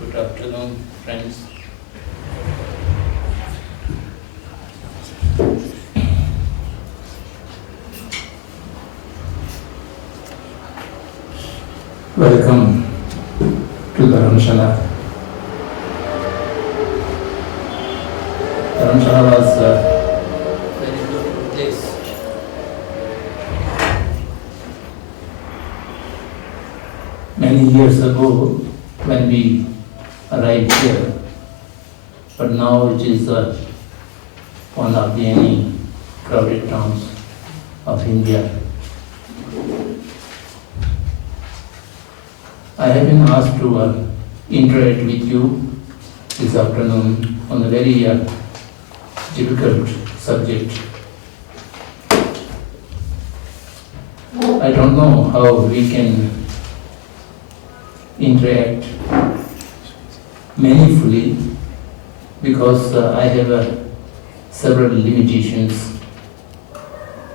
Good afternoon, friends. Welcome to Dharamshala. Dharamshala was a very beautiful place. Many years ago, when we arrived here, but now it is one of the many crowded towns of India. I have been asked to interact with you this afternoon on a very difficult subject. I don't know how we can interact meaningfully because I have several limitations.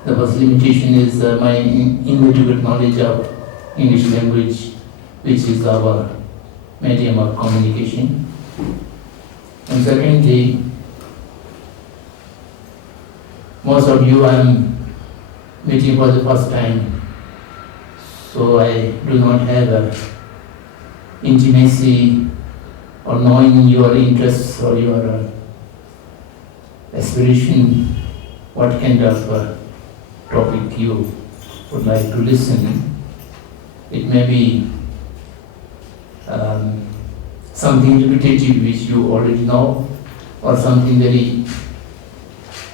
The first limitation is my inadequate knowledge of English language, which is our medium of communication. And secondly, most of you I am meeting for the first time, so I do not have intimacy or knowing your interests or your aspiration, what kind of topic you would like to listen. It may be something repetitive which you already know, or something very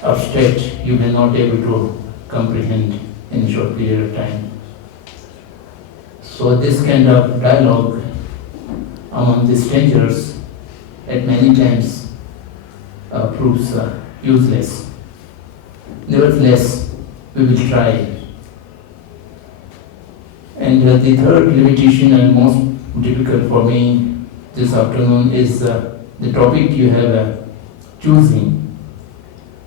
abstract you may not be able to comprehend in a short period of time. So this kind of dialogue among the strangers at many times proves useless. Nevertheless, we will try. And the third limitation and most difficult for me this afternoon is the topic you have choosing.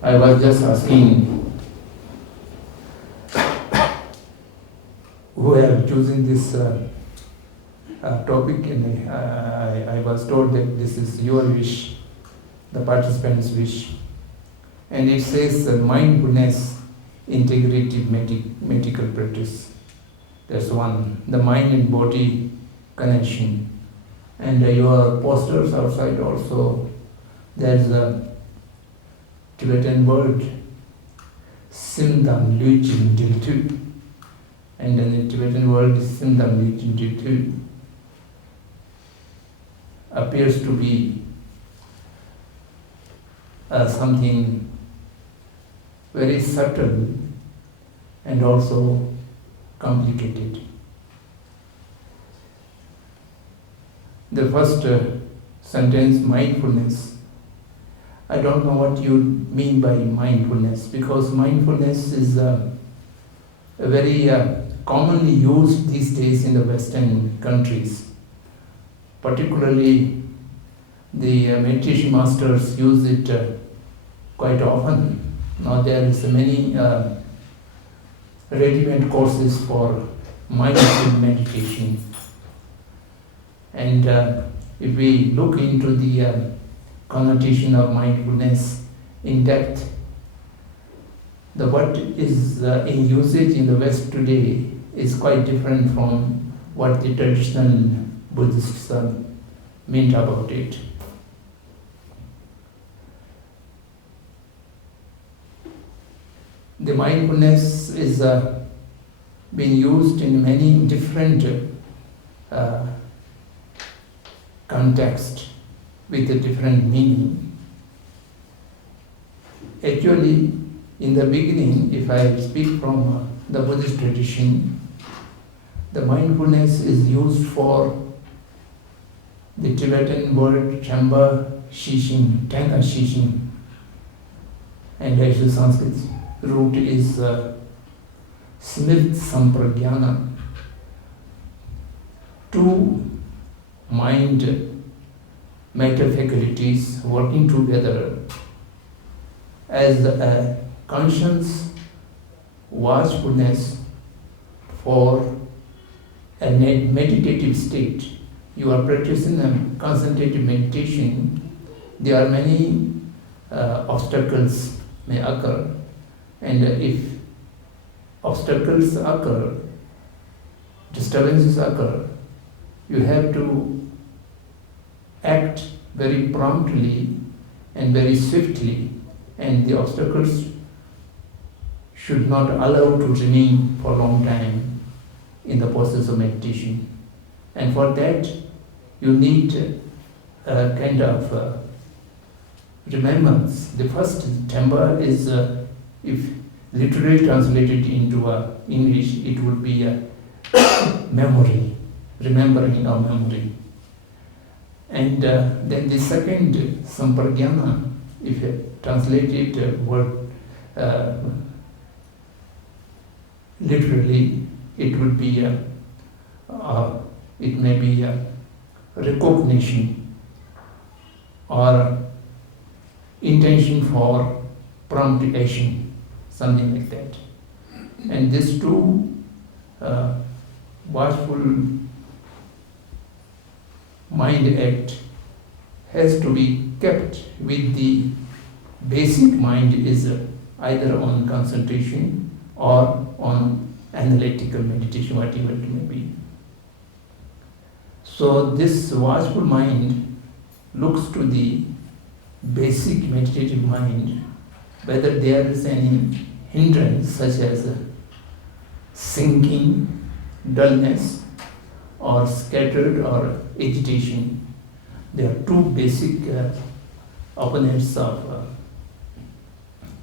I was just asking who have chosen this topic, and I was told that this is your wish, the participants' wish. And it says mindfulness, integrative medical practice. That's one, the mind and body connection. And your posters outside also, there's a Tibetan word, Samdhong Lujin Diltu. And then the Tibetan word is Samdhong Lujin Diltu. Appears to be something very subtle and also complicated. The first sentence, mindfulness. I don't know what you mean by mindfulness, because mindfulness is a very commonly used these days in the Western countries. Particularly, the meditation masters use it quite often. Now there is many ready-made courses for mindful meditation. And if we look into the connotation of mindfulness in depth, the what is in usage in the West today is quite different from what the traditional Buddhists meant about it. The mindfulness is being used in many different contexts with a different meaning. Actually, in the beginning, if I speak from the Buddhist tradition, the mindfulness is used for the Tibetan word Chamba Shishin, Tena Shishin, and actually Sanskrit root is Smith Sampragyana. Two mind matter faculties working together as a conscious watchfulness for a meditative state you are practicing a concentrated meditation, there are many obstacles may occur, and if obstacles occur, disturbances occur, you have to act very promptly and very swiftly, and the obstacles should not allow to remain for a long time in the process of meditation. And for that, you need a kind of remembrance. The first temba is, if literally translated into English, it would be a memory, remembering or memory. And then the second, sampragyana, if you translate it word literally, it would be it may be a recognition or intention for prompt action, something like that. And these two watchful mind act has to be kept with the basic mind is either on concentration or on analytical meditation, whatever it may be. So this watchful mind looks to the basic meditative mind, whether there is any hindrance such as sinking, dullness, or scattered or agitation. There are two basic opponents of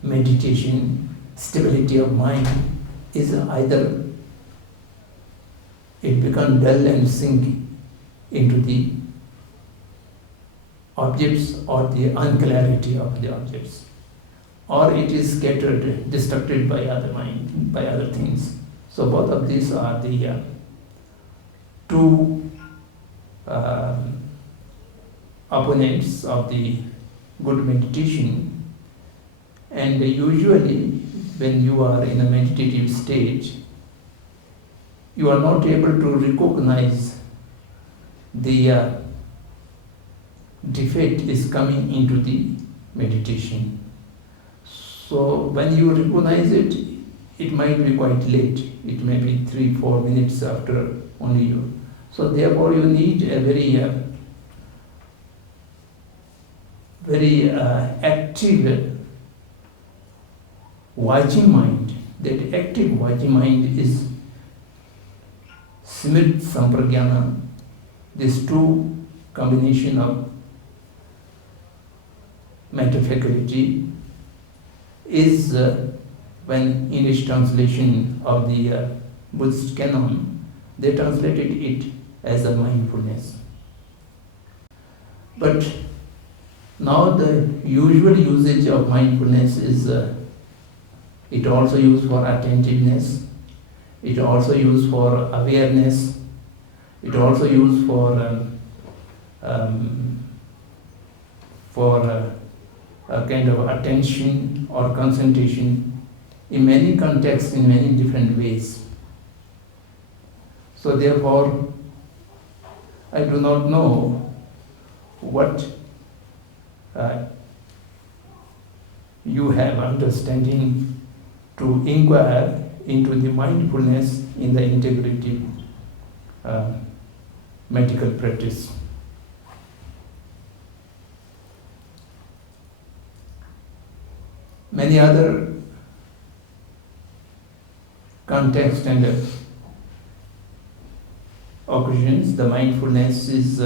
meditation. Stability of mind is either it becomes dull and sink into the objects or the unclarity of the objects, or it is scattered, distracted by other mind, by other things. So both of these are the two opponents of the good meditation. And usually when you are in a meditative state, you are not able to recognize the defect is coming into the meditation. So when you recognize it, it might be quite late. It may be 3-4 minutes after only you. So therefore you need a very active watching mind. That active watching mind is Smrit Sampragyana. These two combination of mental faculty is when English translation of the Buddhist canon, they translated it as a mindfulness. But now the usual usage of mindfulness is it also used for attentiveness, it also used for awareness, it also used for a kind of attention or concentration in many contexts, in many different ways. So therefore, I do not know what you have understanding to inquire into the mindfulness in the integrative medical practice. Many other contexts and occasions, the mindfulness is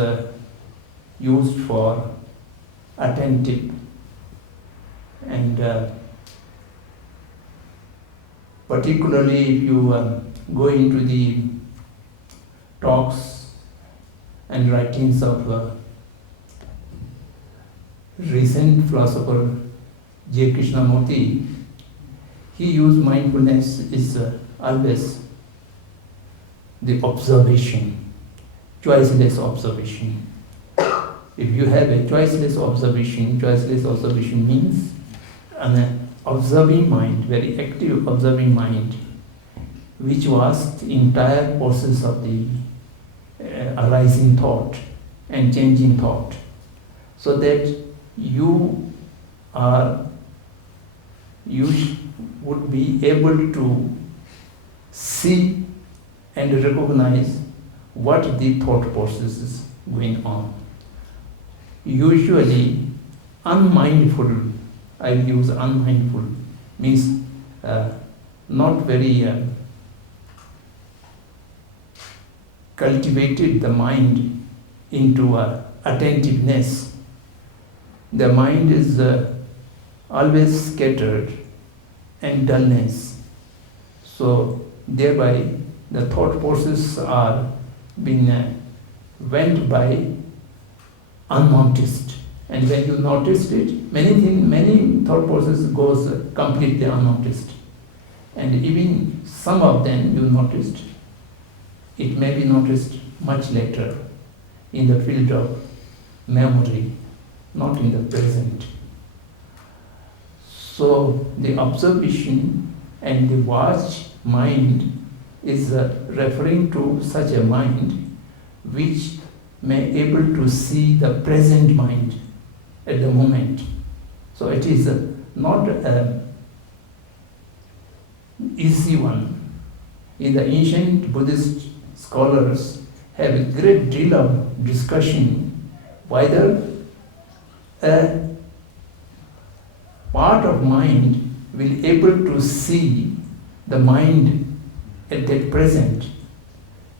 used for attentive and particularly if you go into the talks and writings of recent philosopher J. Krishnamurti, he used mindfulness is always the observation, choiceless observation. If you have a choiceless observation means an observing mind, very active observing mind, which was the entire process of the arising thought and changing thought, so that you would be able to see and recognize what the thought process is going on. Usually, unmindful, I use unmindful, means not very cultivated the mind into attentiveness. The mind is always scattered and dullness. So thereby the thought processes are being went by unnoticed. And when you noticed it, many thought processes goes completely unnoticed. And even some of them you noticed, it may be noticed much later in the field of memory, not in the present. So the observation and the watch mind is referring to such a mind which may able to see the present mind at the moment. So it is not an easy one. In the ancient Buddhist scholars have a great deal of discussion whether a part of mind will able to see the mind at that present.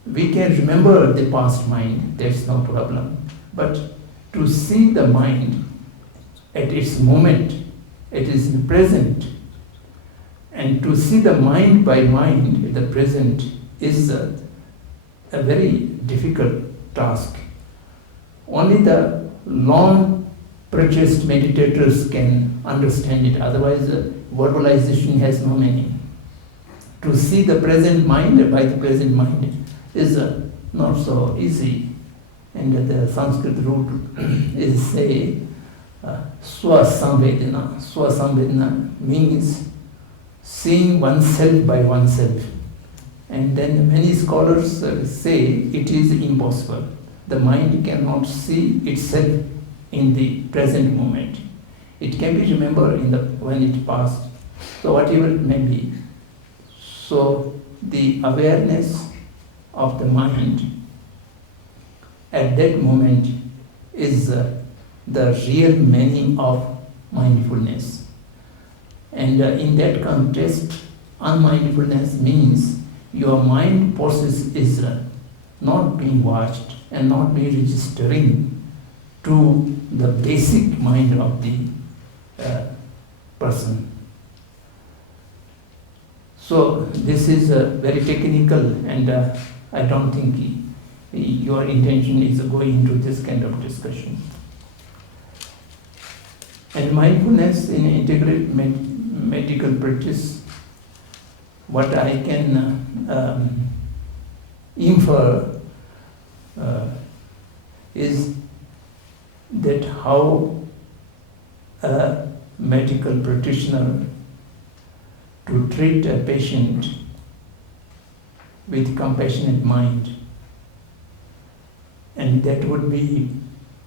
We can remember the past mind, that's no problem. But to see the mind at its moment, it is the present, and to see the mind by mind at the present is a very difficult task. Only the long practiced meditators can understand it, otherwise verbalization has no meaning. To see the present mind by the present mind is not so easy. And the Sanskrit root is say swasamvedana. Swasamvedana means seeing oneself by oneself. And then many scholars say it is impossible. The mind cannot see itself in the present moment. It can be remembered when it passed. So whatever it may be. So the awareness of the mind at that moment is the real meaning of mindfulness. And in that context, unmindfulness means your mind process is not being watched and not being registering to the basic mind of the person. So this is very technical, and I don't think your intention is going into this kind of discussion. And mindfulness in integrative medical practice, what I can infer is that how a medical practitioner to treat a patient with compassionate mind, and that would be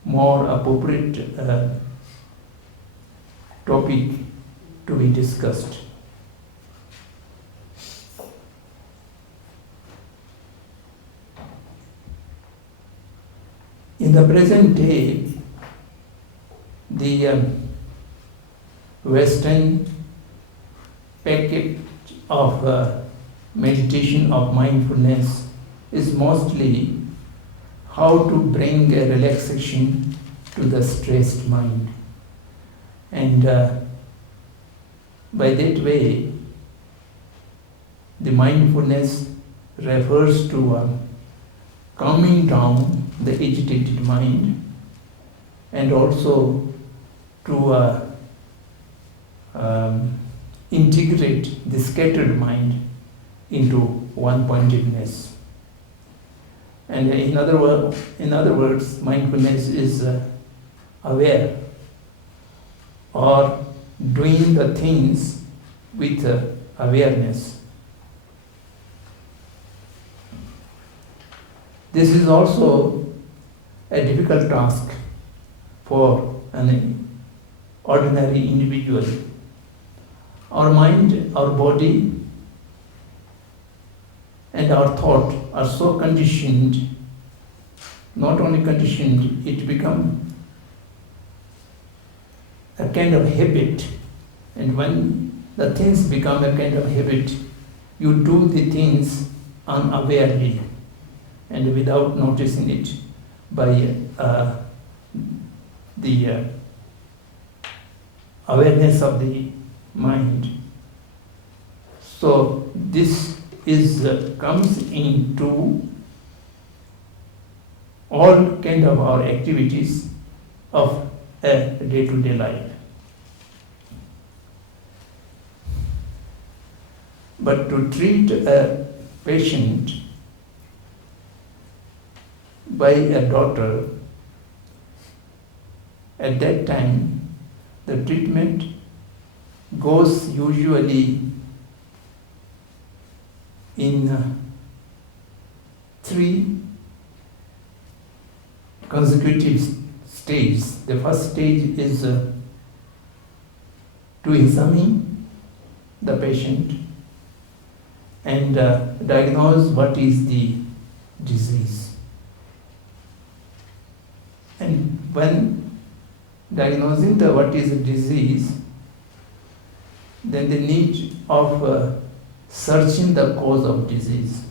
more appropriate topic to be discussed. In the present day, the Western package of meditation of mindfulness is mostly how to bring a relaxation to the stressed mind. And by that way, the mindfulness refers to calming down the agitated mind, and also to integrate the scattered mind into one-pointedness. And in other words, mindfulness is aware, or doing the things with awareness. This is also a difficult task for an ordinary individual. Our mind, our body, and our thought are so conditioned, not only conditioned, it becomes a kind of habit. And when the things become a kind of habit, you do the things unawarely and without noticing it by the awareness of the mind. So this comes into all kind of our activities of a day-to-day life. But to treat a patient by a doctor, at that time, the treatment goes usually in 3 consecutive stages. The first stage is to examine the patient and diagnose what is the disease. And when diagnosing what is the disease, then the need of searching the cause of disease.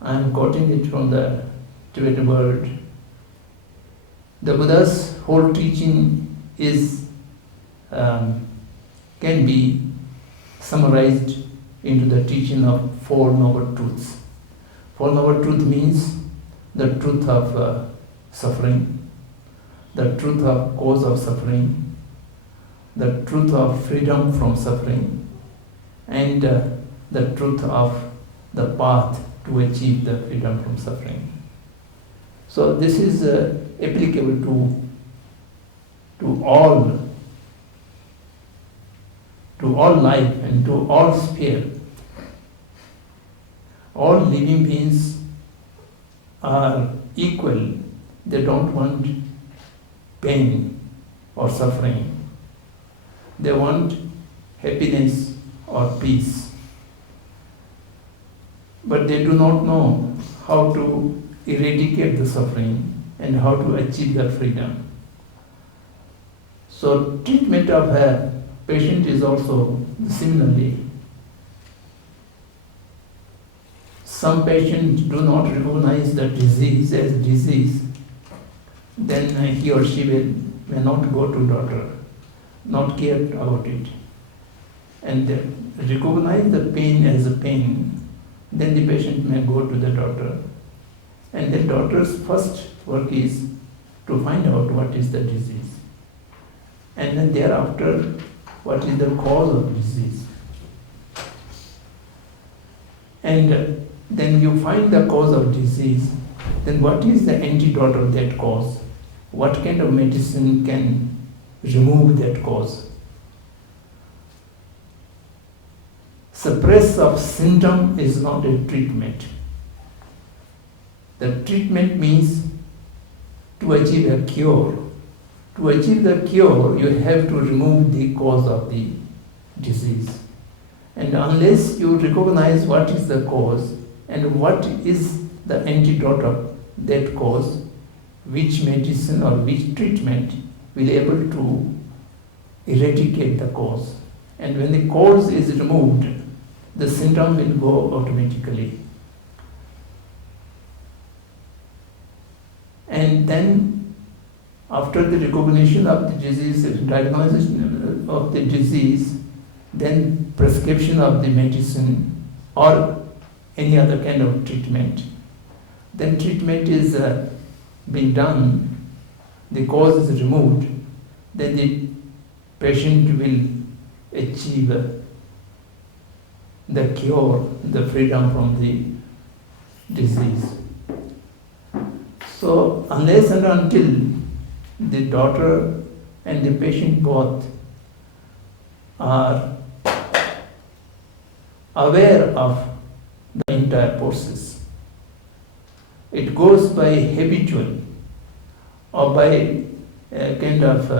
I am quoting it from the Tibetan word. The Buddha's whole teaching is can be summarized into the teaching of 4 noble truths. 4 noble truth means the truth of suffering, the truth of cause of suffering, the truth of freedom from suffering, and the truth of the path to achieve the freedom from suffering. So this is applicable to all life and to all sphere. All living beings are equal. They don't want pain or suffering. They want happiness or peace. But they do not know how to eradicate the suffering and how to achieve the freedom. So treatment of a patient is also similarly. Some patients do not recognize the disease as disease, then he or she may not go to doctor, not care about it. And recognize the pain as a pain, then the patient may go to the doctor. And the doctor's first work is to find out what is the disease. And then thereafter, what is the cause of disease. And then you find the cause of disease, then what is the antidote of that cause? What kind of medicine can remove that cause? Suppress of symptom is not a treatment. The treatment means to achieve a cure. To achieve the cure, you have to remove the cause of the disease. And unless you recognize what is the cause and what is the antidote of that cause, which medicine or which treatment will be able to eradicate the cause. And when the cause is removed, the symptom will go automatically. And then after the recognition of the disease, diagnosis of the disease, then prescription of the medicine or any other kind of treatment. Then treatment is being done, the cause is removed, then the patient will achieve the cure, the freedom from the disease. So unless and until the doctor and the patient both are aware of the entire process. It goes by habitual or by a kind of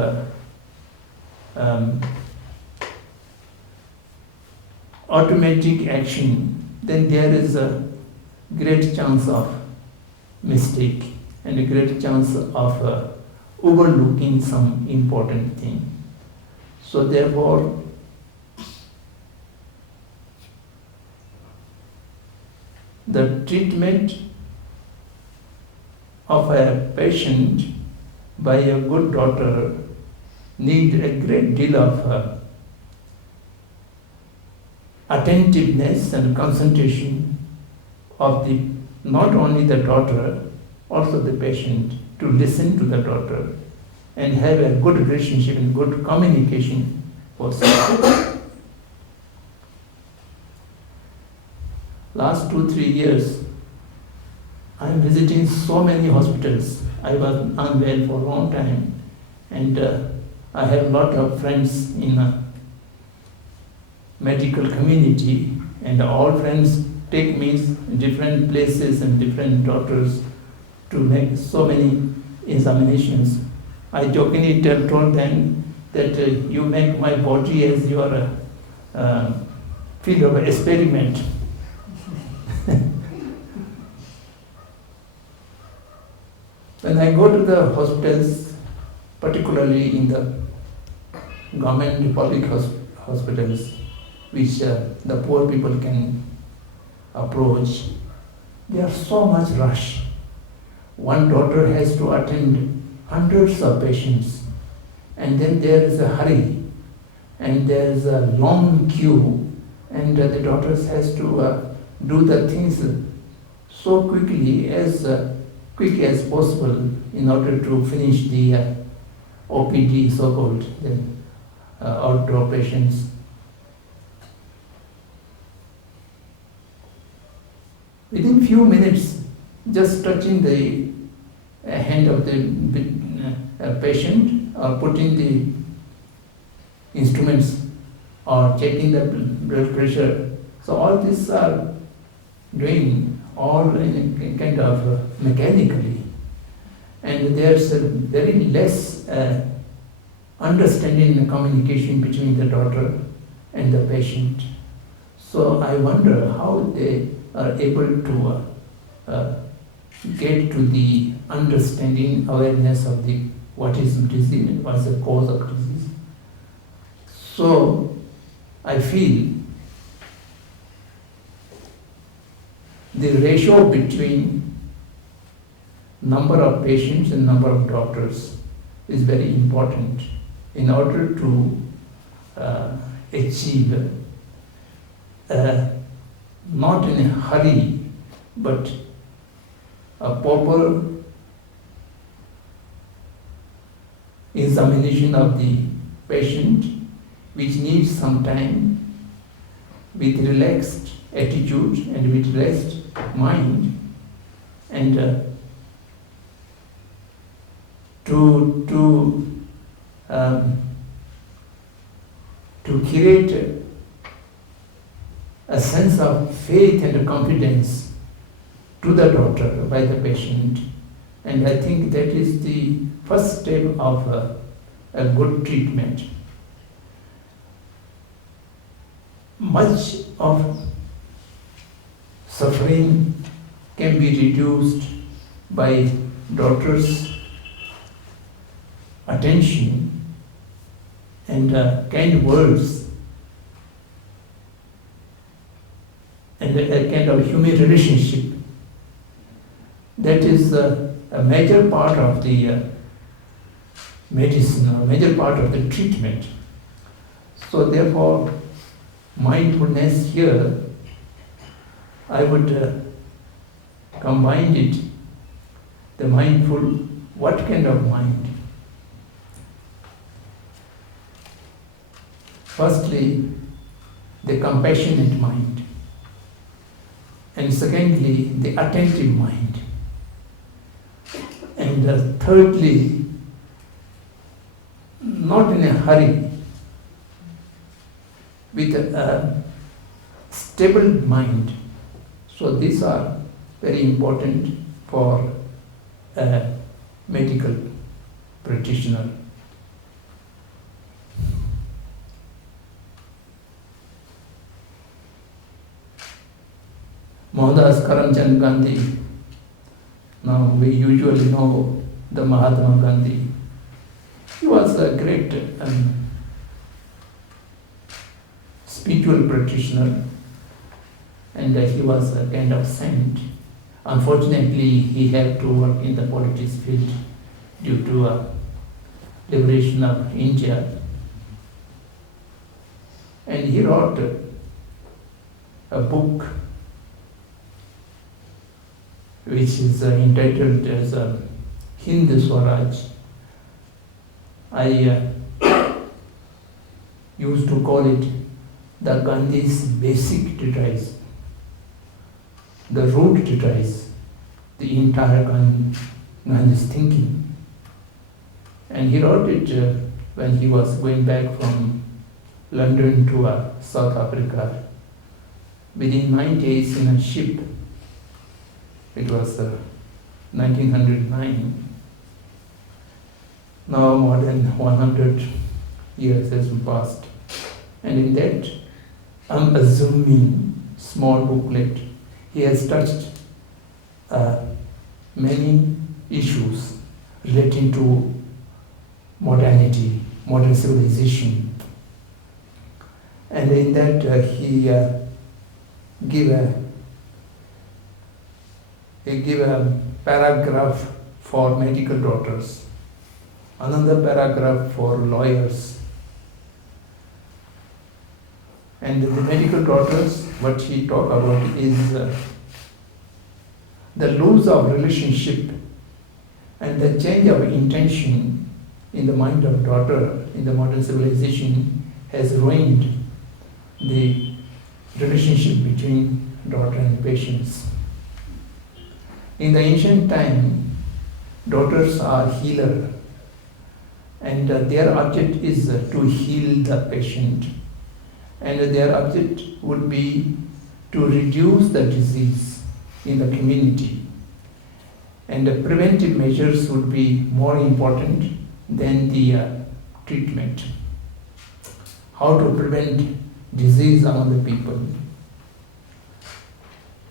automatic action, then there is a great chance of mistake and a great chance of overlooking some important thing. So therefore, the treatment of a patient by a good doctor needs a great deal of attentiveness and concentration of the not only the doctor, also the patient, to listen to the doctor and have a good relationship and good communication also. Last 2-3 years, I am visiting so many hospitals. I was unwell for a long time, and I have a lot of friends in the medical community, and all friends take me different places and different doctors to make so many examinations. I jokingly told them that you make my body as your field of experiment. When I go to the hospitals, particularly in the government public hospitals, which the poor people can approach, there is so much rush. One doctor has to attend hundreds of patients, and then there is a hurry, and there is a long queue, and the doctors has to do the things so quickly, as quick as possible, in order to finish the OPD, so-called outdoor patients. Within few minutes, just touching the hand of the patient, or putting the instruments, or checking the blood pressure. So all these are doing all in a kind of mechanically, and there's a very less understanding and communication between the doctor and the patient. So I wonder how they are able to get to the understanding, awareness of the what is disease and what is the cause of disease. So I feel the ratio between number of patients and number of doctors is very important in order to achieve not in a hurry, but a proper examination of the patient, which needs some time, with relaxed attitude and with relaxed mind, and to create a sense of faith and confidence to the doctor by the patient. And I think that is the first step of a good treatment. Much of suffering can be reduced by doctors' attention and kind words and a kind of human relationship. That is a major part of the medicine, a major part of the treatment. So therefore, mindfulness here, I would combine it, the mindful, what kind of mind? Firstly, the compassionate mind. And secondly, the attentive mind. And thirdly, not in a hurry, with a stable mind. So these are very important for a medical practitioner. Mohandas Karamchand Gandhi. Now we usually know the Mahatma Gandhi. He was a great spiritual practitioner, and he was a kind of saint. Unfortunately, he had to work in the politics field due to liberation of India. And he wrote a book which is entitled as Hind Swaraj. I used to call it the Gandhi's basic treatise, the root treatise, the entire Gandhi's thinking. And he wrote it when he was going back from London to South Africa within 9 days in a ship. It was 1909. Now more than 100 years has passed. And in that unassuming small booklet, he has touched many issues relating to modernity, modern civilization. And in that he gave a paragraph for medical doctors, another paragraph for lawyers. And the medical doctors, what he talked about is the loss of relationship and the change of intention in the mind of daughter in the modern civilization has ruined the relationship between daughter and patients. In the ancient time, daughters are healer, and their object is to heal the patient, and their object would be to reduce the disease in the community, and the preventive measures would be more important than the treatment. How to prevent disease among the people.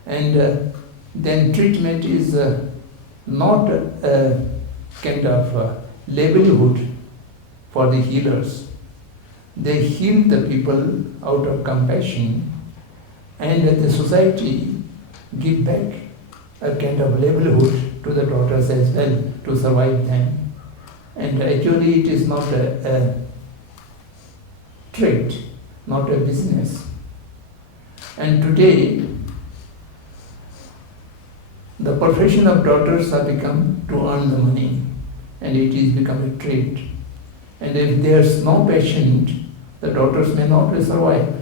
And then treatment is not a kind of livelihood for the healers. They heal the people out of compassion, and the society give back a kind of livelihood to the daughters as well to survive them. And actually it is not a trade, not a business. And today the profession of doctors have become to earn the money, and it is become a trade. And if there's no patient, the doctors may not survive.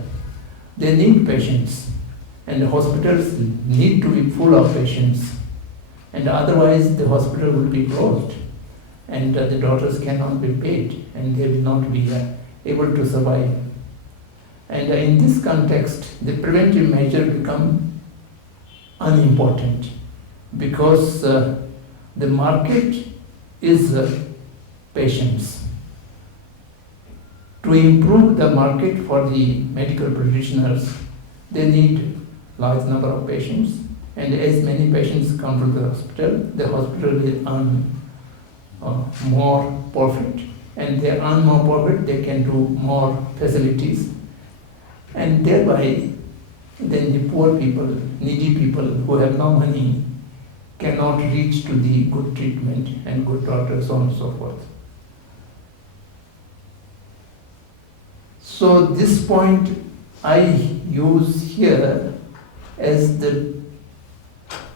They need patients, and the hospitals need to be full of patients, and otherwise the hospital will be closed, and the doctors cannot be paid, and they will not be able to survive. And in this context, the preventive measure become unimportant, because the market is patients. To improve the market for the medical practitioners, they need large number of patients, and as many patients come to the hospital will earn more profit, and they earn more profit, they can do more facilities, and thereby then the poor people, needy people who have no money cannot reach to the good treatment and good doctors, so on and so forth. So this point I use here as the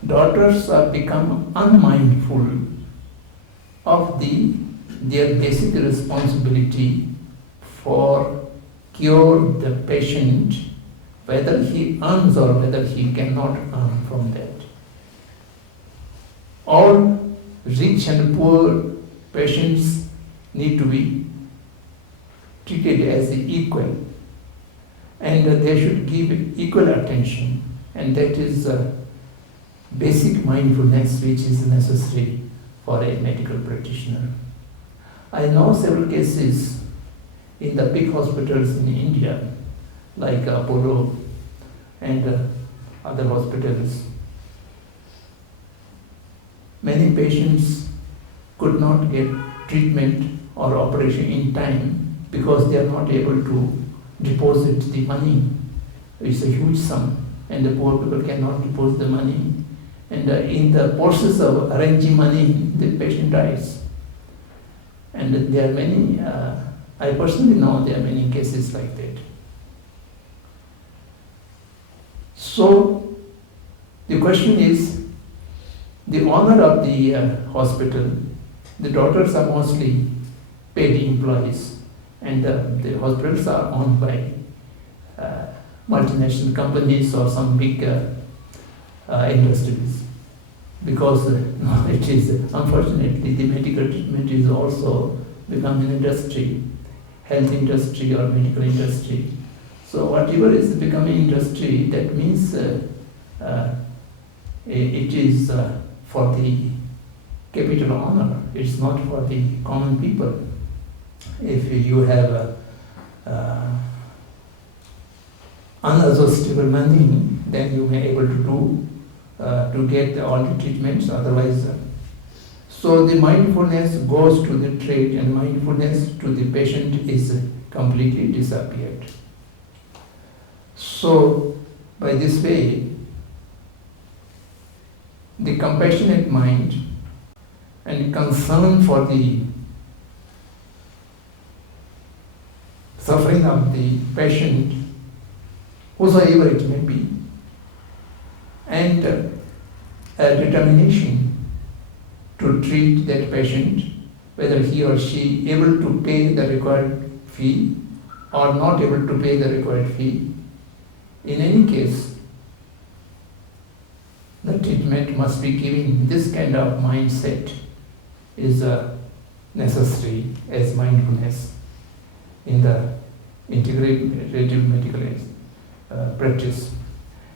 daughters have become unmindful of their basic responsibility for cure the patient, whether he earns or whether he cannot earn from that. All rich and poor patients need to be treated as equal, and they should give equal attention, and that is basic mindfulness which is necessary for a medical practitioner. I know several cases in the big hospitals in India, like Apollo and other hospitals. Many patients could not get treatment or operation in time because they are not able to deposit the money. It's a huge sum, and the poor people cannot deposit the money. And in the process of arranging money, the patient dies. And there are many, I personally know there are many cases like that. So the question is, the owner of the hospital, the doctors are mostly paid employees, and the hospitals are owned by multinational companies or some big industries. Because it is, unfortunately, the medical treatment is also become an industry, health industry or medical industry. So whatever is becoming industry, that means it is for the capital owner. It's not for the common people. If you have unadjustable money, then you may able to do to get all the treatments. Otherwise, so the mindfulness goes to the trade, and mindfulness to the patient is completely disappeared. So by this way, the compassionate mind and concern for the suffering of the patient, whosoever it may be, and a determination to treat that patient, whether he or she able to pay the required fee or not able to pay the required fee. In any case, the treatment must be given. This kind of mindset is necessary as mindfulness in the integrative medical practice.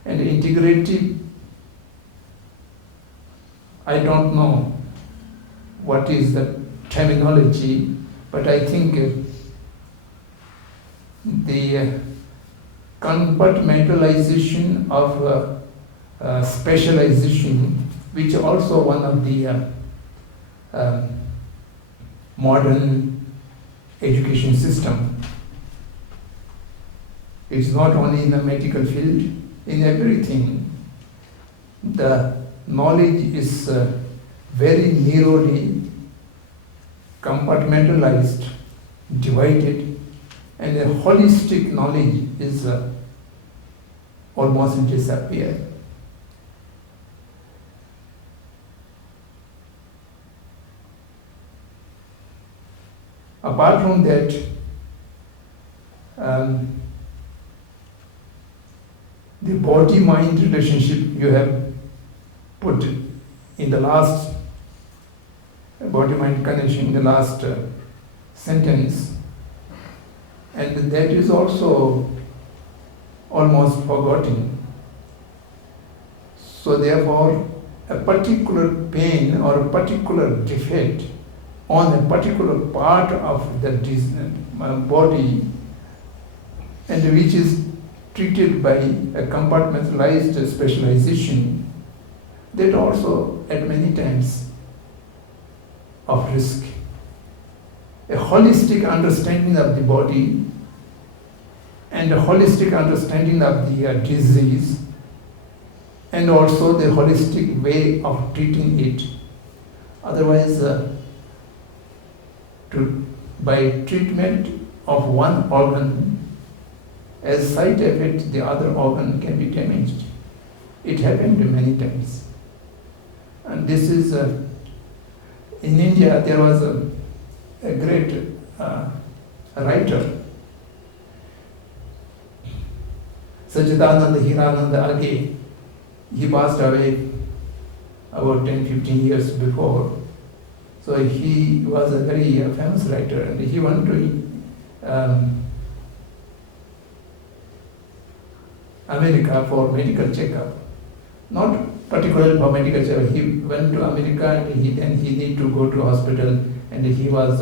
And integrative, I don't know what is the terminology, but I think the compartmentalization of specialization, which also one of the modern education system. It's not only in the medical field, in everything. The knowledge is very narrowly compartmentalized, divided, and the holistic knowledge is almost disappeared. Apart from that, the body-mind relationship you have put in the last body-mind connection in the last sentence, and that is also almost forgotten. So therefore, a particular pain or a particular defect on a particular part of the body, and which is treated by a compartmentalized specialization, that also at many times of risk. A holistic understanding of the body and a holistic understanding of the disease, and also the holistic way of treating it. Otherwise, by treatment of one organ, as side effect, the other organ can be damaged. It happened many times. And this is, in India, there was a great writer, Sachidananda Hirananda Age. He passed away about 10-15 years before. So he was a very famous writer, and he wanted to America for medical checkup. Not particularly for medical checkup. He went to America and he need to go to hospital, and he was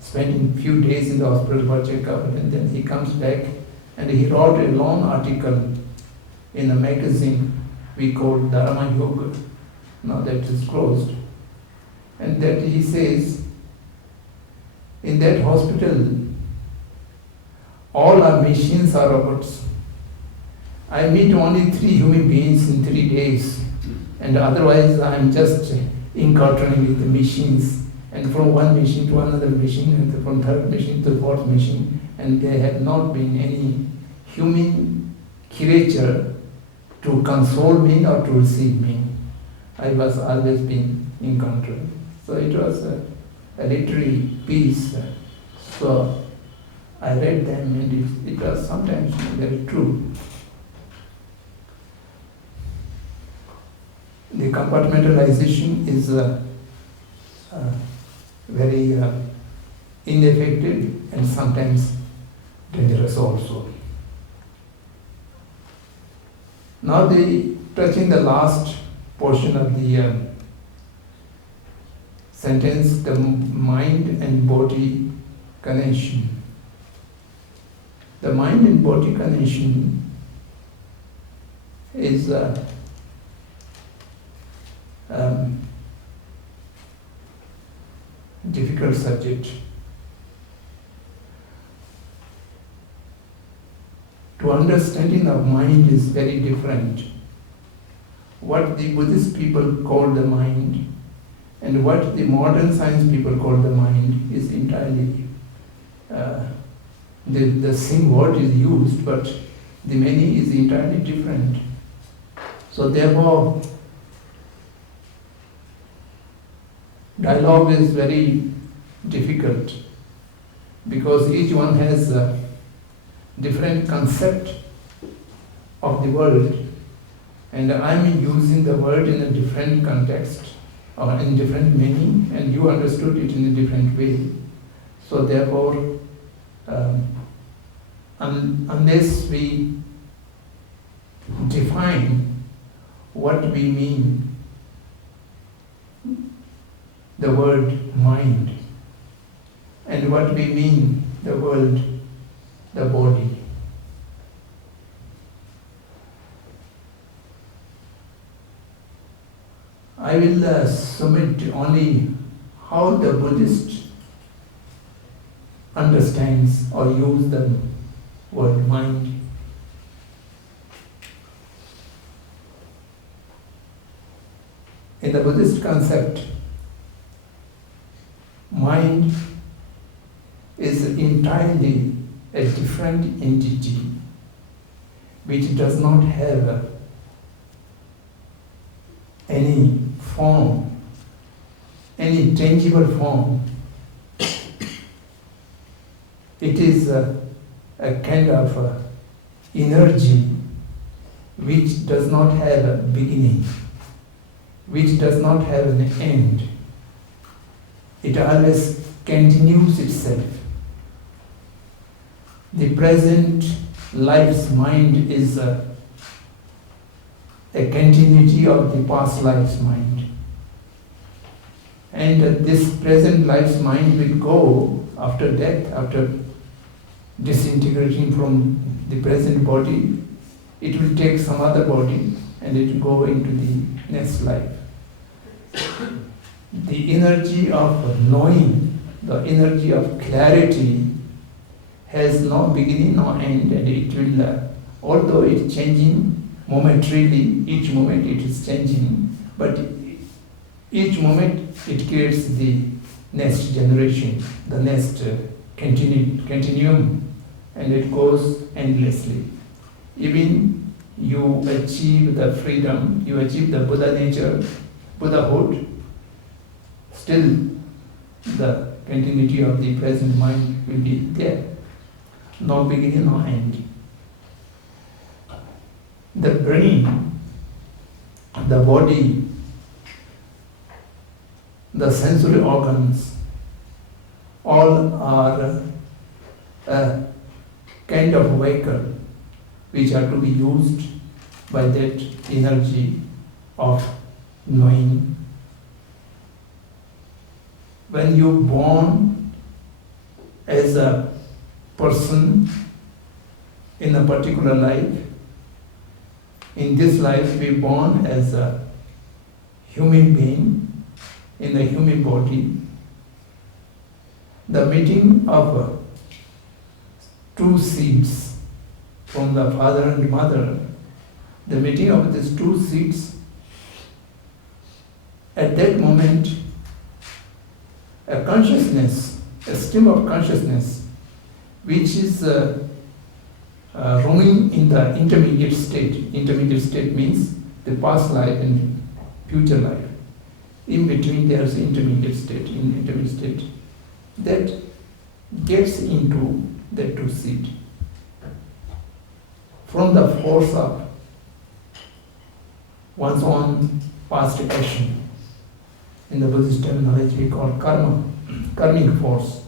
spending few days in the hospital for checkup, and then he comes back and he wrote a long article in a magazine we call Dharma Yoga. Now that is closed. And that he says, in that hospital, all our machines are robots. I meet only 3 human beings in 3 days, and otherwise I'm just encountering with the machines, and from one machine to another machine, and from third machine to fourth machine, and there have not been any human creature to console me or to receive me. I was always been encountering. So it was a literary piece. So I read them, and it was sometimes very true. The compartmentalization is very ineffective and sometimes dangerous also. Now touching the last portion of the sentence, the mind and body connection. The mind and body connection is difficult subject. To understanding of mind is very different. What the Buddhist people call the mind and what the modern science people call the mind is entirely, the same word is used, but the meaning is entirely different. So therefore, dialogue is very difficult because each one has a different concept of the world, and I'm using the word in a different context or in different meaning, and you understood it in a different way. So therefore, unless we define what we mean the word mind and what we mean the word the body, I will submit only how the Buddhist understands or use the word mind. In the Buddhist concept, mind is entirely a different entity which does not have any form, any tangible form. It is a kind of energy which does not have a beginning, which does not have an end. It always continues itself. The present life's mind is a continuity of the past life's mind. And this present life's mind will go after death, after disintegrating from the present body. It will take some other body and it will go into the next life. The energy of knowing, the energy of clarity has no beginning, no end, and it will, although it's changing momentarily, each moment it is changing, but each moment it creates the next generation, the next continuum, and it goes endlessly. Even you achieve the freedom, you achieve the Buddha nature, Buddhahood, still the continuity of the present mind will be there. No beginning, no end. The brain, the body, the sensory organs, all are a kind of vehicle which are to be used by that energy of knowing. When you born as a person in a particular life, in this life we born as a human being in a human body. The meeting of two seeds from the father and mother, the meeting of these two seeds, at that moment, a consciousness, a stream of consciousness, which is roaming in the intermediate state. Intermediate state means the past life and future life. In between there is intermediate state. In intermediate state, that gets into the two seed. From the force of one's own past action, in the Buddhist terminology we call karma, karmic force.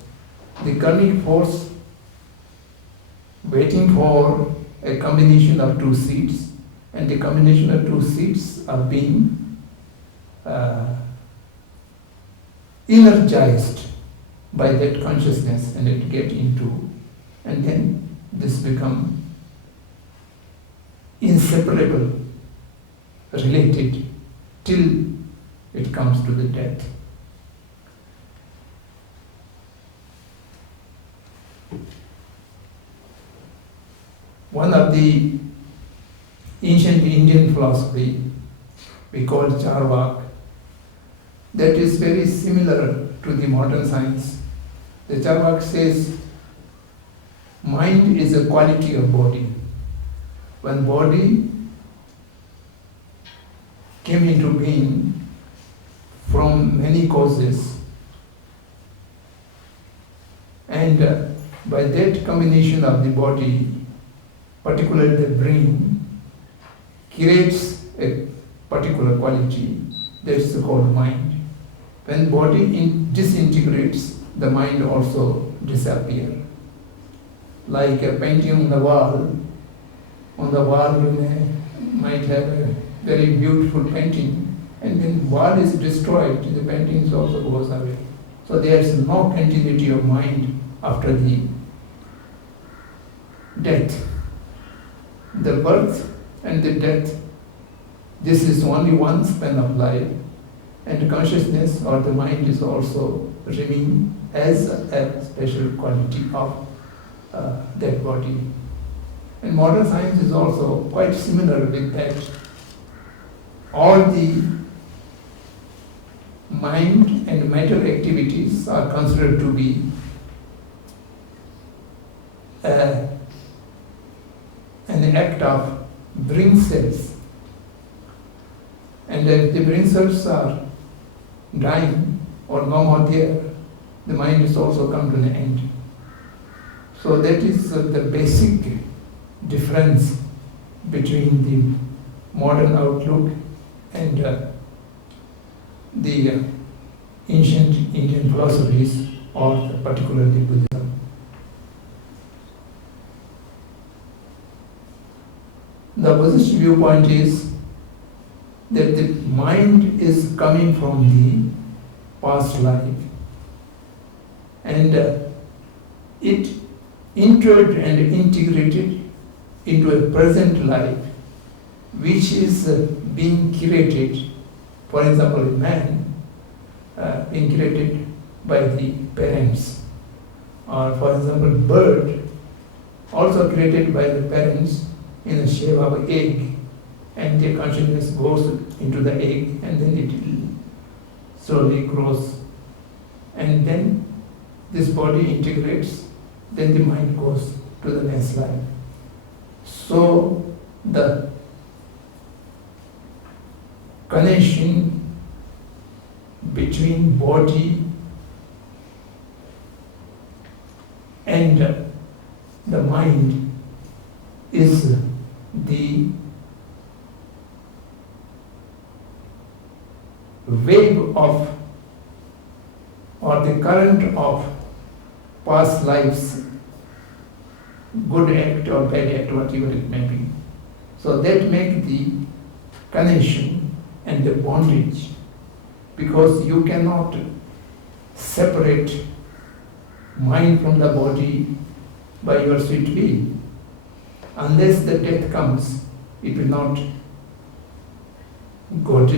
The karmic force waiting for a combination of two seeds, and the combination of two seeds are being energized by that consciousness, and it get into, and then this become inseparable, related, till it comes to the death. One of the ancient Indian philosophy we call Charvak, that is very similar to the modern science. The Charvak says mind is a quality of body. When body came into being from many causes, and by that combination of the body, particularly the brain, creates a particular quality that is called mind. When body disintegrates, the mind also disappears. Like a painting on the wall you might have a very beautiful painting, and when wall is destroyed, the painting also goes away. So there is no continuity of mind after the death. The birth and the death, this is only one span of life, and consciousness or the mind is also remaining as a special quality of that body. And modern science is also quite similar with that. All the mind and matter activities are considered to be an act of brain cells. And if the brain cells are dying or no more there, the mind is also come to an end. So that is the basic difference between the modern outlook and the ancient Indian philosophies, or particularly Buddhism. The Buddhist viewpoint is that the mind is coming from the past life, and it entered and integrated into a present life, which is being created. For example, a man being created by the parents, or for example, bird also created by the parents in the shape of an egg, and the consciousness goes into the egg, and then it slowly grows, and then this body integrates, then the mind goes to the next life. So the connection between body and the mind is the wave of, or the current of past lives good act or bad act, whatever it may be. So that makes the connection and the bondage, because you cannot separate mind from the body by your sweet will. Unless the death comes, it will not go to,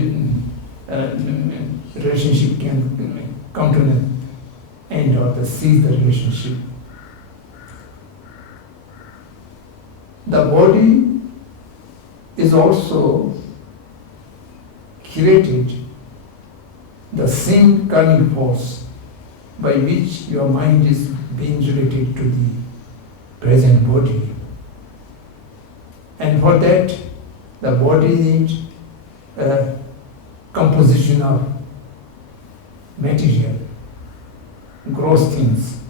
relationship can come to an end or the cease the relationship. The body is also created the same karmic force by which your mind is being related to the present body. And for that, the body needs a composition of material, gross things.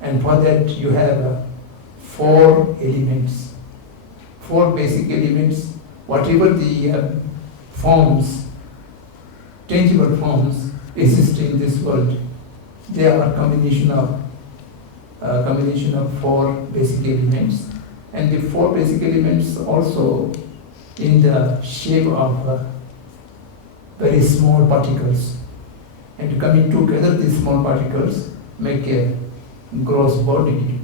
And for that, you have 4 elements, 4 basic elements, whatever the forms, tangible forms exist in this world, they are a combination of 4 basic elements, and the 4 basic elements also in the shape of very small particles, and coming together these small particles make a gross body.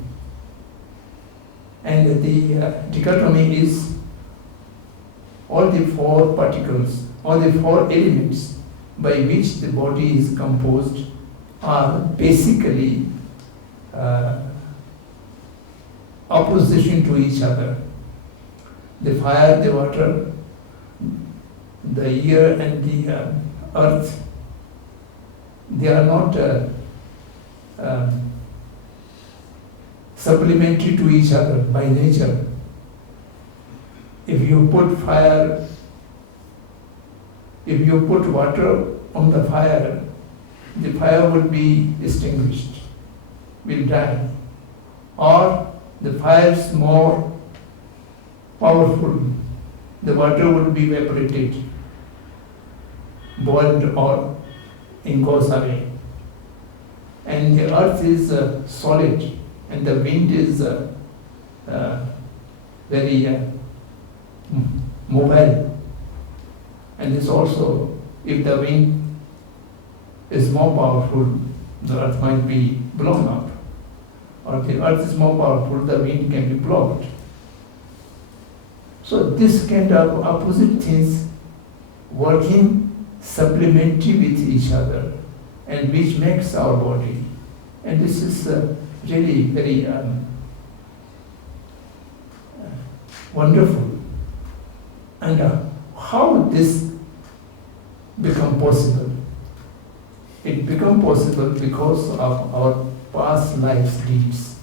And the dichotomy is all the 4 particles, all the 4 elements by which the body is composed are basically opposition to each other. The fire, the water, the air and the earth, they are not supplementary to each other by nature. If you put fire, if you put water on the fire will be extinguished, will die. Or the fire is more powerful, the water will be evaporated, boiled or goes away. And the earth is solid, and the wind is very mobile. And it's also, if the wind is more powerful, the earth might be blown up. Or if the earth is more powerful, the wind can be blocked. So this kind of opposite things working supplementary with each other, and which makes our body. And this is really very wonderful. And how this become possible? It become possible because of our past life's deeds,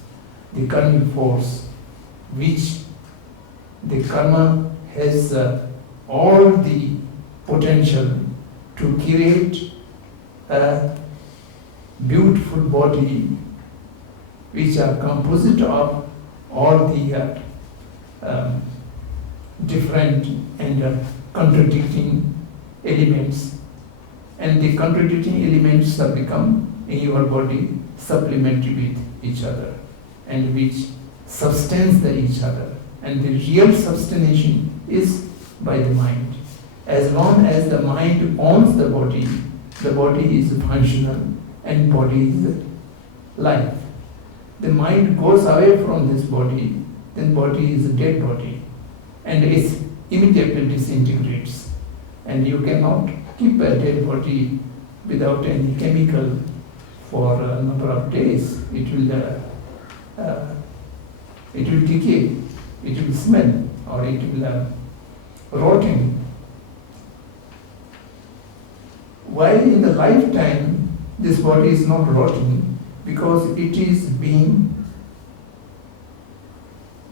the karmic force, which the karma has all the potential to create a beautiful body which are composite of all the different and contradicting elements. And the contradicting elements have become in your body supplementary with each other, and which sustains each other. And the real sustentation is by the mind. As long as the mind owns the body is functional and body is life. The mind goes away from this body, then body is a dead body, and it immediately disintegrates. And you cannot keep a dead body without any chemical for a number of days. It will decay, it will smell, or it will rotting. While in the lifetime, this body is not rotting because it is being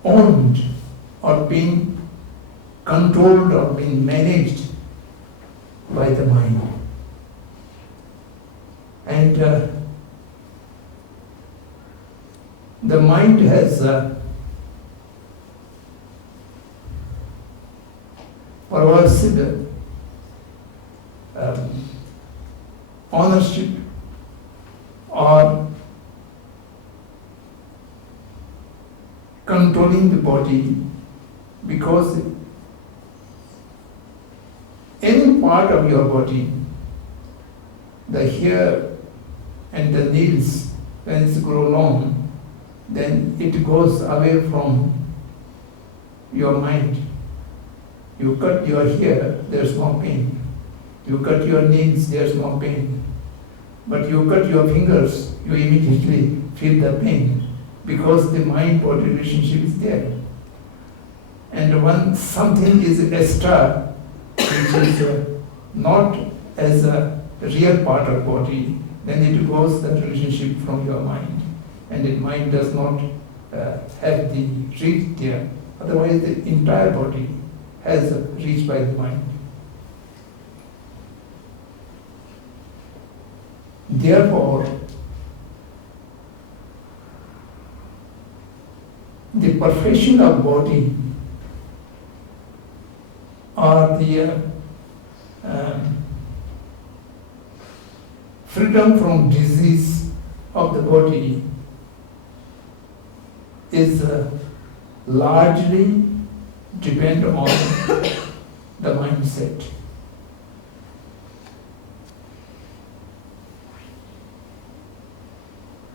owned or being controlled or being managed by the mind. And the mind has pervasive ownership or controlling the body, because any part of your body, the hair and the nails, when it grow long, then it goes away from your mind. You cut your hair, there's no pain. You cut your nails, there's no pain. But you cut your fingers, you immediately feel the pain, because the mind-body relationship is there. And when something is extra, which is not as a real part of body, then it goes that relationship from your mind. And the mind does not have the reach there. Otherwise, the entire body has reached by the mind. Therefore, the perfection of body or the freedom from disease of the body is largely depend on the mindset.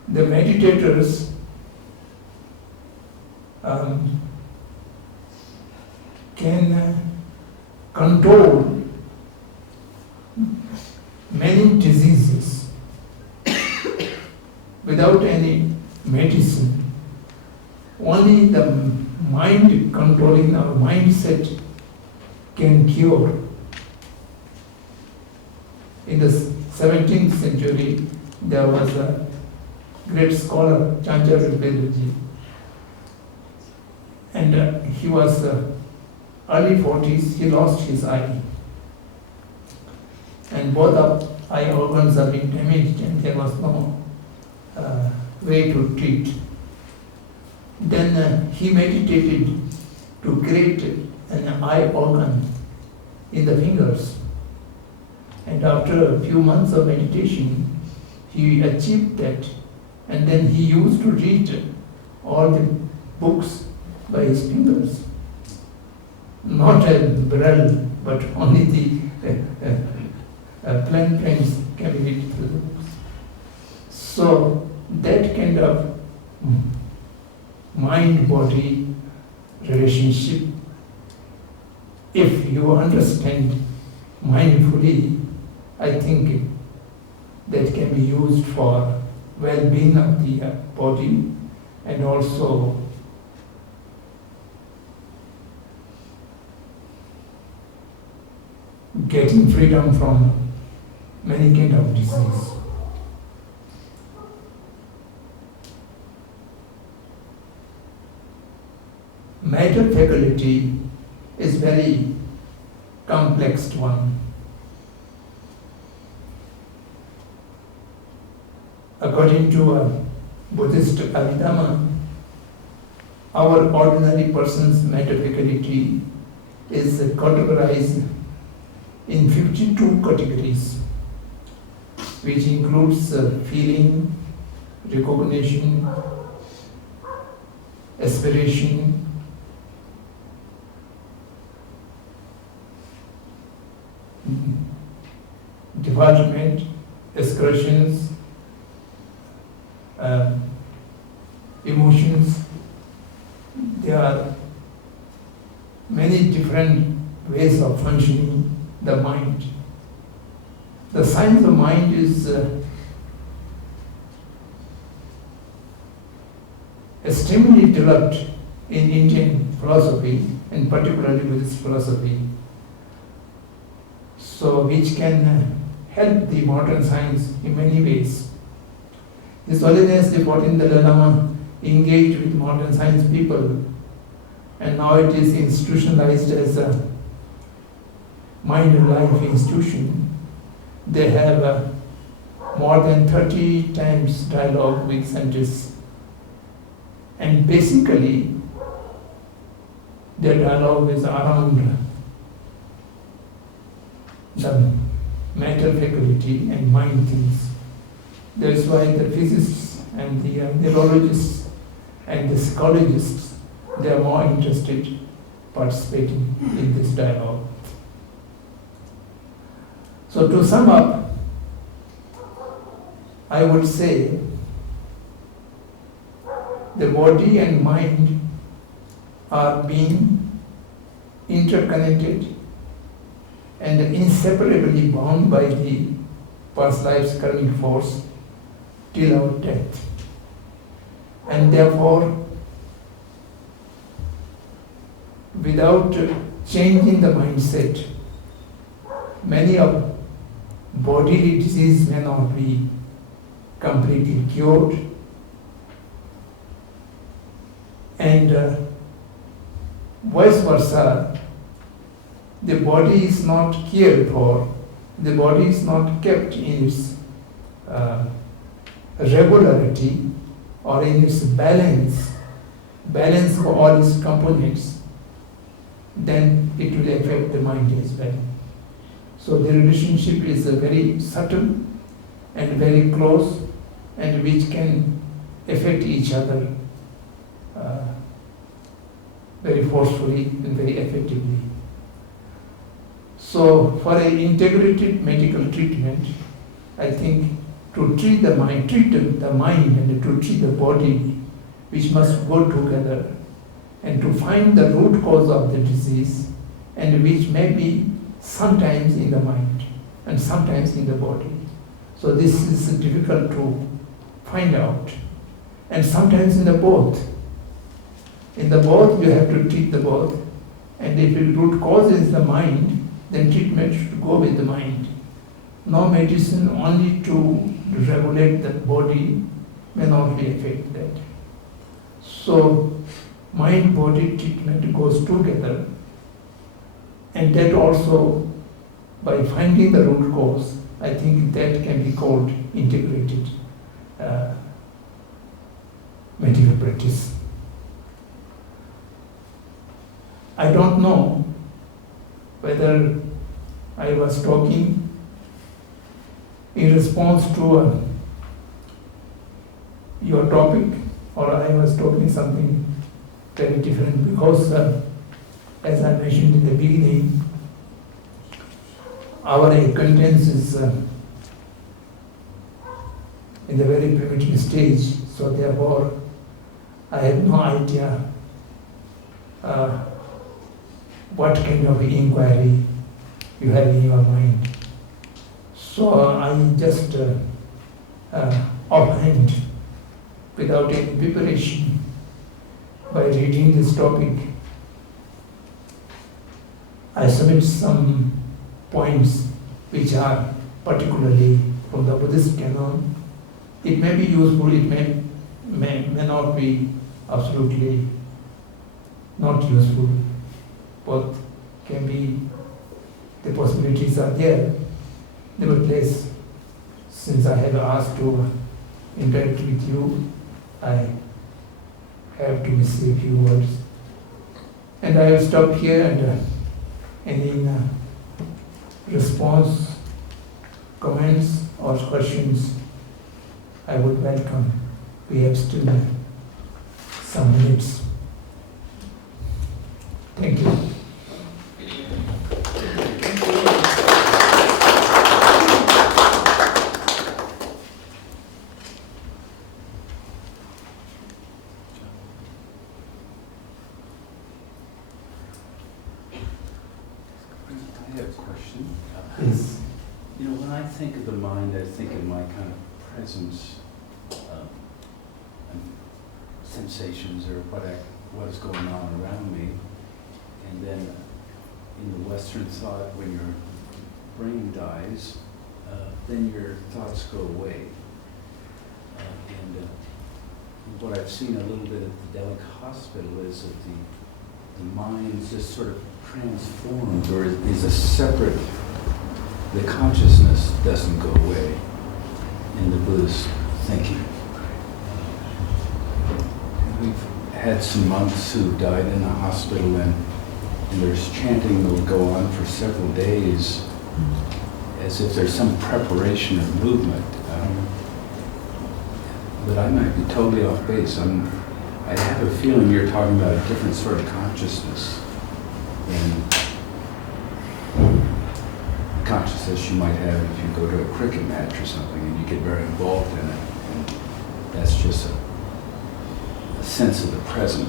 The meditators can control many diseases without any medicine. Only the mind controlling our mindset can cure. In the 17th century, there was a great scholar, Charitable, and he was early 40s, he lost his eye. And both of eye organs have been damaged, and there was no way to treat. Then he meditated to create an eye organ in the fingers. And after a few months of meditation, he achieved that. And then he used to read all the books by his fingers. Not a braille, but only the plain prints can be read through the books. So that kind of mind-body relationship, if you understand mindfully, I think that can be used for well-being of the body and also getting freedom from many kind of disease. Matter faculty is very complex one. According to a Buddhist Abhidhamma, our ordinary person's matter faculty is categorized in 52 categories, which includes feeling, recognition, aspiration, development, excretions, emotions. There are many different ways of functioning the mind. The science of mind is extremely developed in Indian philosophy, and particularly Buddhist philosophy, so which can help the modern science in many ways. His Holiness the 14th Dalai Lama engaged with modern science people, and now it is institutionalized as a Mind and Life institution. They have more than 30 times dialogue with scientists, and basically their dialogue is around the matter faculty and mind things. That's why the physicists and the neurologists and the psychologists they are more interested participating in this dialogue. So to sum up, I would say the body and mind are being interconnected and inseparably bound by the past life's karmic force till our death. And therefore, without changing the mindset, many of bodily disease may not be completely cured, and vice versa, the body is not cared for, the body is not kept in its regularity or in its balance of all its components, then it will affect the mind as well. So the relationship is very subtle and very close, and which can affect each other very forcefully and very effectively. So for an integrated medical treatment, I think to treat the mind and to treat the body, which must go together, and to find the root cause of the disease, and which may be sometimes in the mind and sometimes in the body. So this is difficult to find out. And sometimes in the both. In the both, you have to treat the both. And if the root cause is the mind, then treatment should go with the mind. No medicine only to regulate the body may not be affect that. So mind-body treatment goes together, and that also, by finding the root cause, I think that can be called integrated medical practice. I don't know whether I was talking in response to your topic, or I was talking something very different, because as I mentioned in the beginning, our acquaintance is in the very primitive stage, so therefore I have no idea what kind of inquiry you have in your mind. So I just offhand, without any preparation, by reading this topic, I submit some points which are particularly from the Buddhist canon. It may be useful, it may not be absolutely not useful. Both can be, the possibilities are there. Nevertheless, since I have asked to interact with you, I have to say a few words. And I will stop here, and any response, comments or questions, I would welcome. We have still some minutes. Thank you. I have a question. Yes. You know, when I think of the mind, I think of my kind of presence, and sensations, or what is going on around me. And then in the Western thought, when your brain dies, then your thoughts go away. And what I've seen a little bit at the Delek Hospital is that the mind just sort of transforms, or is a separate, the consciousness doesn't go away in the Buddhist thinking. We've had some monks who died in the hospital, and there's chanting that will go on for several days, as if there's some preparation of movement. But I might be totally off base. I have a feeling you're talking about a different sort of consciousness than consciousness you might have if you go to a cricket match or something and you get very involved in it. And that's just a sense of the present.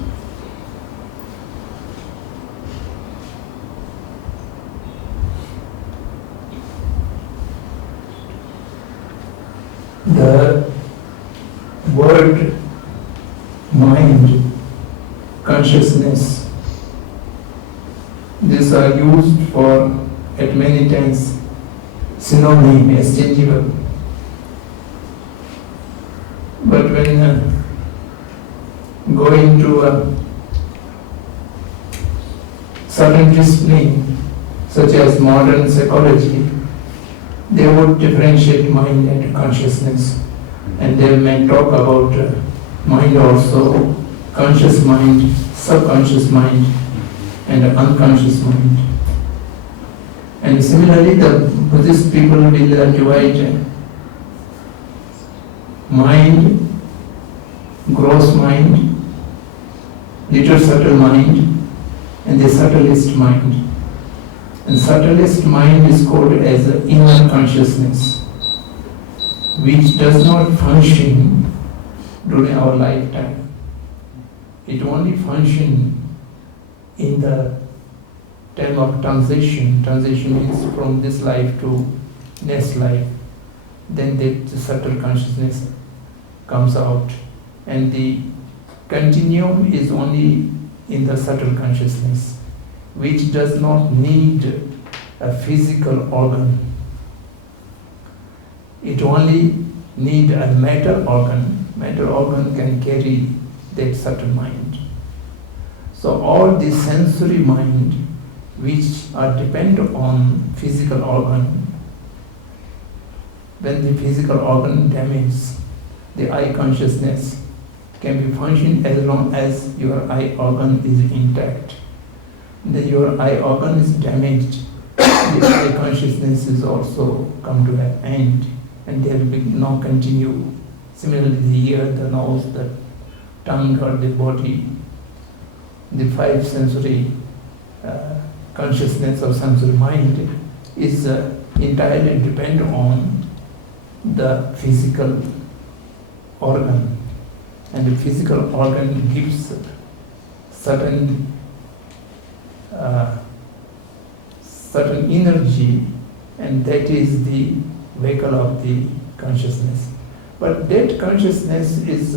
The word mind, consciousness, these are used for at many times synonym, exchangeable. But when going to a certain discipline, such as modern psychology, they would differentiate mind and consciousness, and they may talk about mind also, conscious mind, subconscious mind, and unconscious mind. And similarly, the Buddhist people will divide mind, gross mind, little subtle mind, and the subtlest mind. And subtlest mind is called as the inner consciousness, which does not function during our lifetime. It only functions in the time of transition. Transition means from this life to next life. Then the subtle consciousness comes out, and the continuum is only in the subtle consciousness, which does not need a physical organ. It only needs a matter organ. Matter organ can carry that subtle mind. So all the sensory mind, which are dependent on physical organ, when the physical organ damages, the eye consciousness can be functioning as long as your eye organ is intact. Then your eye organ is damaged, the eye consciousness is also come to an end, and there will be no continue. Similarly, the ear, the nose, the tongue, or the body, the five sensory consciousness or sensory mind is entirely dependent on the physical organ, and the physical organ gives certain energy, and that is the vehicle of the consciousness. But that consciousness is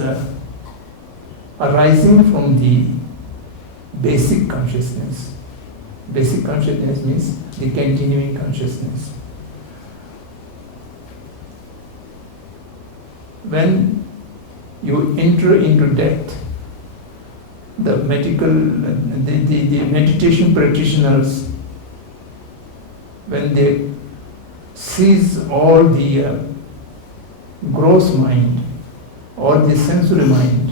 arising from the basic consciousness. Basic consciousness means the continuing consciousness. When you enter into death, the meditation practitioners, when they seize all the gross mind, all the sensory mind,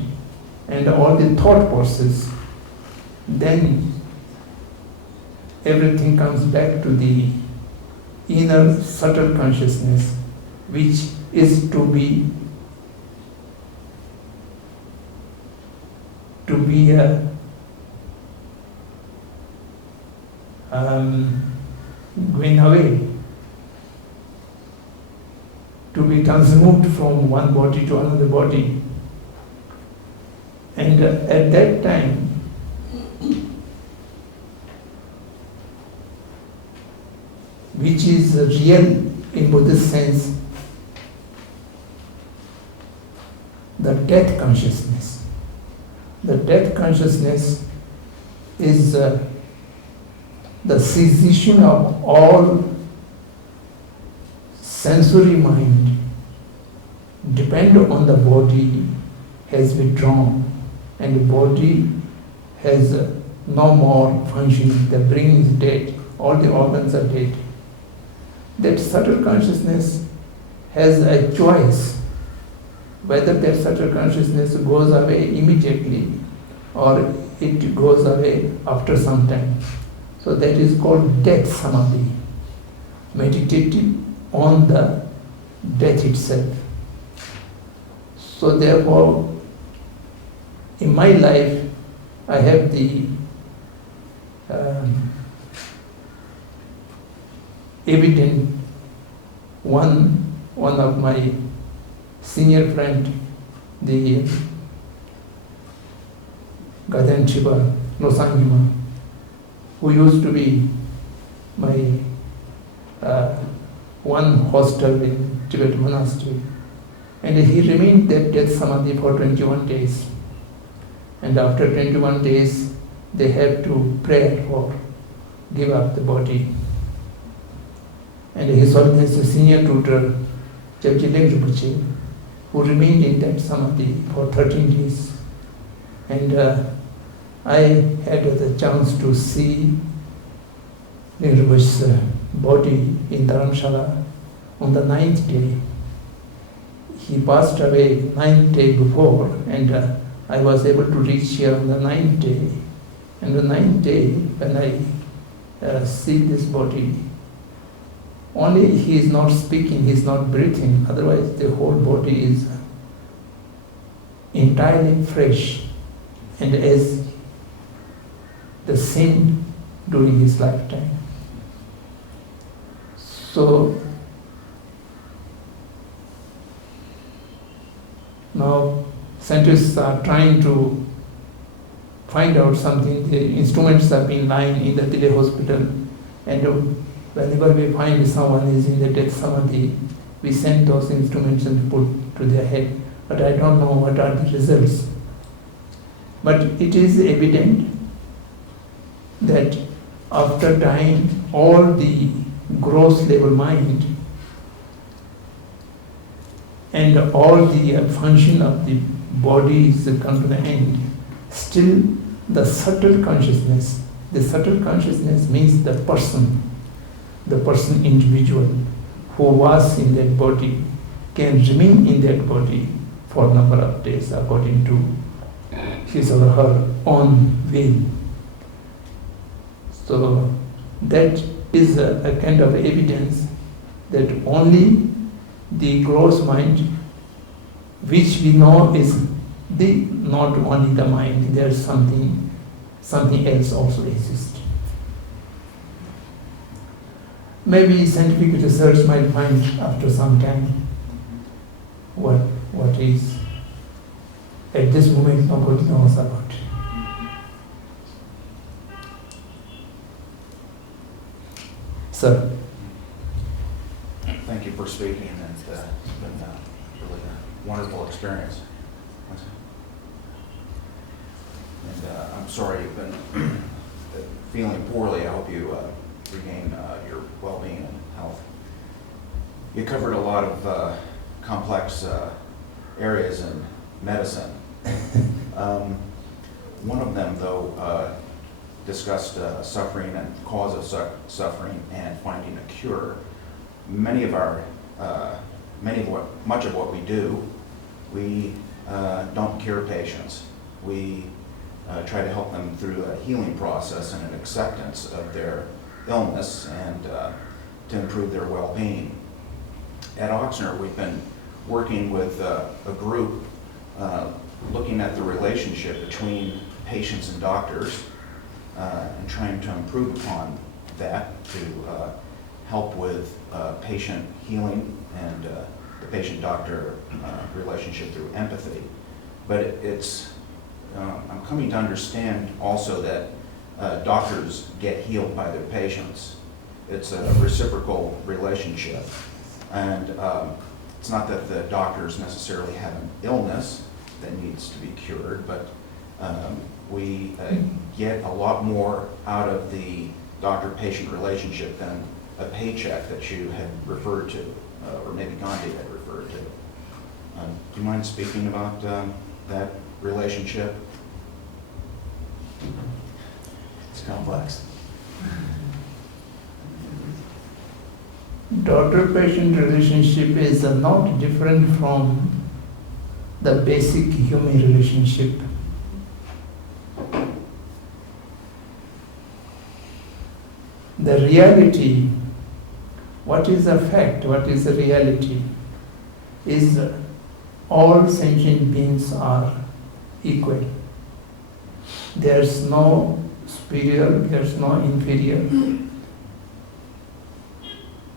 and all the thought process, then everything comes back to the inner subtle consciousness, which is to be going away, to be transmoved from one body to another body. And at that time, which is real in Buddhist sense, the death consciousness. The death consciousness is the cessation of all sensory mind dependent on the body has withdrawn, and the body has no more functioning. The brain is dead, all the organs are dead. That subtle consciousness has a choice whether that subtle consciousness goes away immediately or it goes away after some time. So that is called death samadhi, meditating on the death itself. So therefore, in my life, I have the evident one of my senior friend, the Gaden Chiba Nosangima, who used to be my one hostel in Tibetan monastery, and he remained that death samadhi for 21 days. And after 21 days, they have to pray or give up the body. And His Holiness, the senior tutor, Delek Rinpoche, who remained in that samadhi for 13 days. And I had the chance to see Rinpoche's body in Dharamshala on the 9th day. He passed away 9th day before, and I was able to reach here on the 9th day. And the 9th day, when I see this body, only he is not speaking, he is not breathing, otherwise the whole body is entirely fresh and as the same during his lifetime. So now scientists are trying to find out something. The instruments have been lying in the Delek hospital, and whenever we find someone is in the death samadhi, we send those instruments and put to their head. But I don't know what are the results. But it is evident that after dying, all the gross level mind and all the function of the body is come to the end. Still, the subtle consciousness means the person individual who was in that body can remain in that body for a number of days according to his or her own will. So that is a kind of evidence that only the gross mind, which we know is not only the mind, there is something else also exists. Maybe scientific research might find after some time what is. At this moment, nobody knows about it. Sir. Thank you for speaking, and it's been really a wonderful experience. And I'm sorry you've been feeling poorly. I hope you regain your well-being and health. You covered a lot of complex areas in medicine. One of them, though, discussed suffering and cause of suffering and finding a cure. Much of what we do, we don't cure patients. We try to help them through a healing process and an acceptance of their illness and to improve their well-being. At Ochsner, we've been working with a group looking at the relationship between patients and doctors and trying to improve upon that to help with patient healing and the patient-doctor relationship through empathy. But I'm coming to understand also that doctors get healed by their patients. It's a reciprocal relationship. And it's not that the doctors necessarily have an illness that needs to be cured, but we get a lot more out of the doctor-patient relationship than a paycheck that you had referred to, or maybe Gandhi had referred to. Do you mind speaking about that relationship? It's complex. Doctor-patient relationship is not different from the basic human relationship. The reality, what is a fact, what is a reality, is all sentient beings are equal. There's no superior, there's no inferior.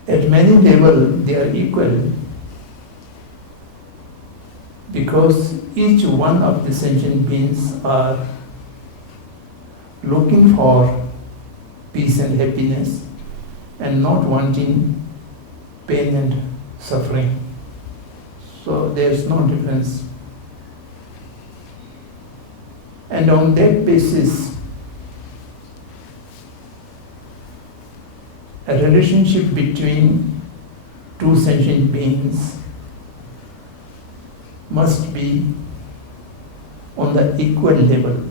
At many levels they are equal, because each one of the sentient beings are looking for peace and happiness and not wanting pain and suffering. So there's no difference. And on that basis, a relationship between two sentient beings must be on the equal level.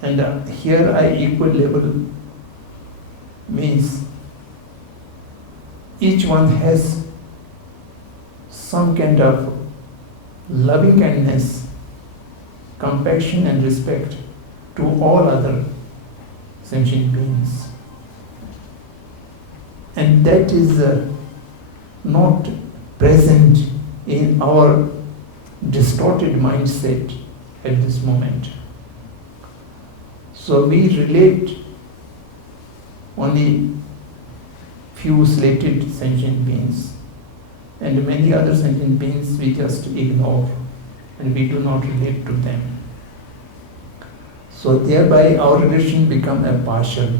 And here equal level means each one has some kind of loving kindness, compassion and respect to all other sentient beings. And that is not present in our distorted mindset at this moment. So we relate only few slated sentient beings, and many other sentient beings we just ignore and we do not relate to them. So thereby our relation become a partial.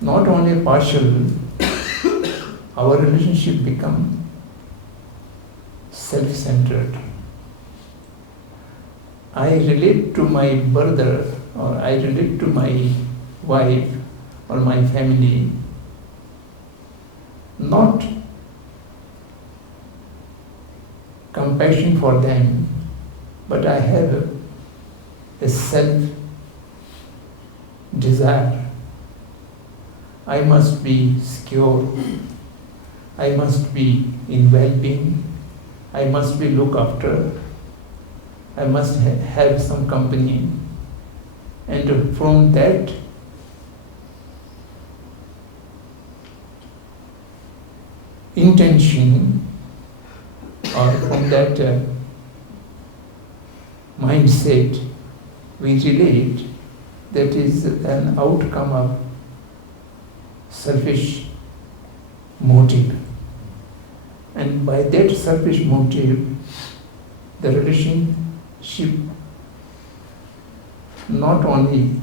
Not only partial, our relationship become self-centered. I relate to my brother, or I relate to my wife or my family, not compassion for them, but I have a self-desire. I must be secure, I must be in well-being, I must be looked after, I must have some company. And from that intention, or from that mindset, we relate, that is an outcome of selfish motive. And by that selfish motive, the relationship not only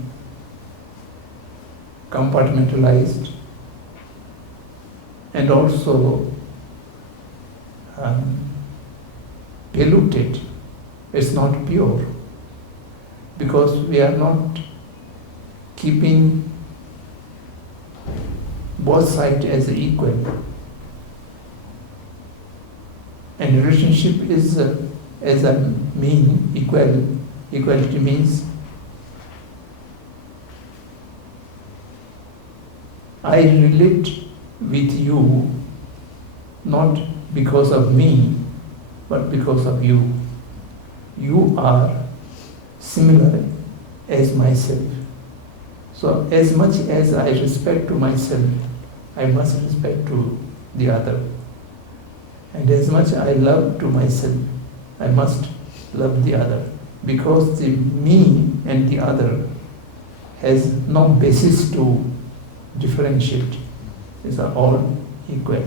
compartmentalized and also polluted. It's not pure, because we are not keeping both sides as equal. And relationship is as a mean equality means I relate with you not because of me, but because of you. You are similar as myself. So as much as I respect to myself, I must respect to the other. And as much I love to myself, I must love the other. Because the me and the other has no basis to differentiate. These are all equal.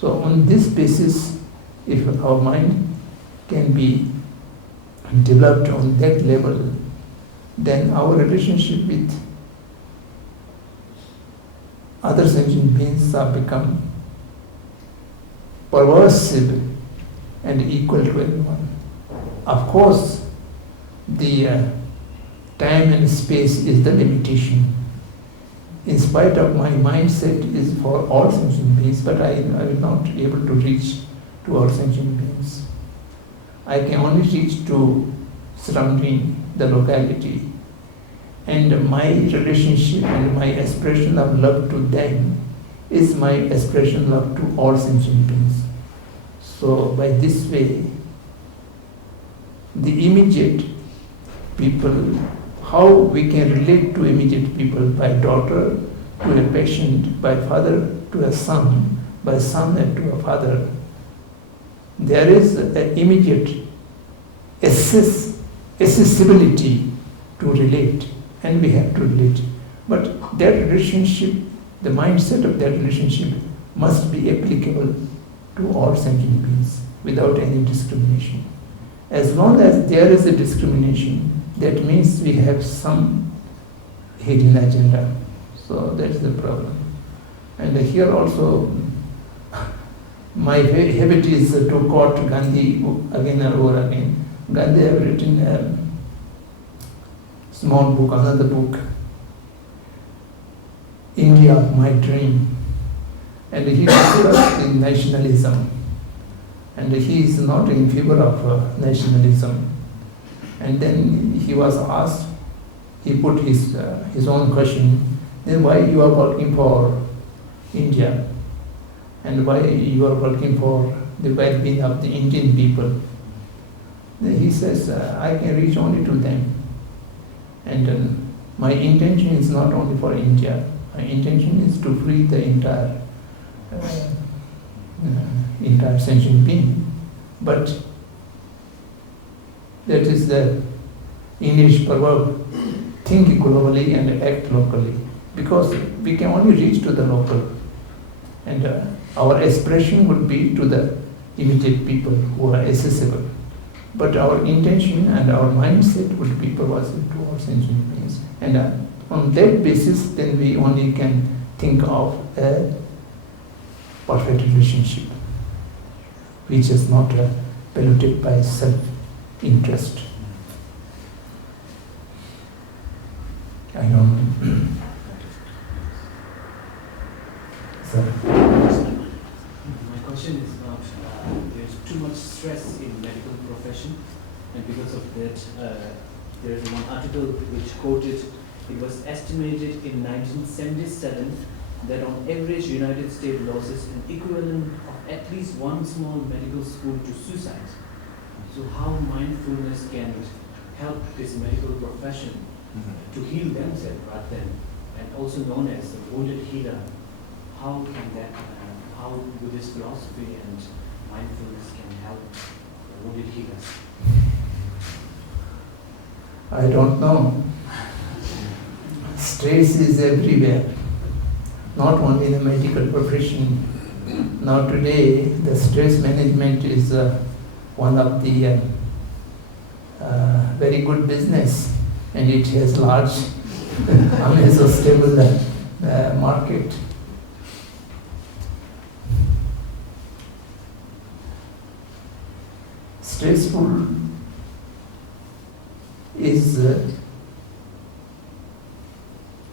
So on this basis, if our mind can be developed on that level, then our relationship with other sentient beings have become pervasive and equal to everyone. Of course, the time and space is the limitation. In spite of my mindset is for all sentient beings, but I will not be able to reach to all sentient beings. I can only reach to surrounding the locality. And my relationship and my expression of love to them is my expression of love to all sentient beings. So by this way, the immediate people, how we can relate to immediate people, by daughter to a patient, by father to a son, by son to a father. There is an immediate access accessibility to relate, and we have to relate. But that relationship, the mindset of that relationship must be applicable to all sentient beings without any discrimination. As long as there is a discrimination, that means we have some hidden agenda. So that's the problem. And here also, my habit is to quote Gandhi again and over again. Gandhi have written a small book, another book, India, My Dream. And he discussed in nationalism. And he is not in favor of nationalism. And then he was asked, he put his own question, then why you are working for India? And why you are working for the well-being of the Indian people? Then he says, I can reach only to them. And my intention is not only for India. My intention is to free the entire sentient being. But that is the English proverb, think globally and act locally. Because we can only reach to the local. And our expression would be to the immediate people who are accessible. But our intention and our mindset would be pervasive to all sentient beings. And on that basis, then we only can think of a perfect relationship, which is not polluted by self-interest. I don't know. Sorry. My question is about there's too much stress in medical profession, and because of that, there is one article which quoted it was estimated in 1977 that on average United States loses an equivalent of at least one small medical school to suicide. So how mindfulness can help this medical profession to heal themselves rather than, and also known as the wounded healer, how can that, how Buddhist philosophy and mindfulness can help the wounded healers? I don't know. Stress is everywhere, not only in the medical profession. Now today, the stress management is one of the very good business, and it has large, unsustainable market. Stressful is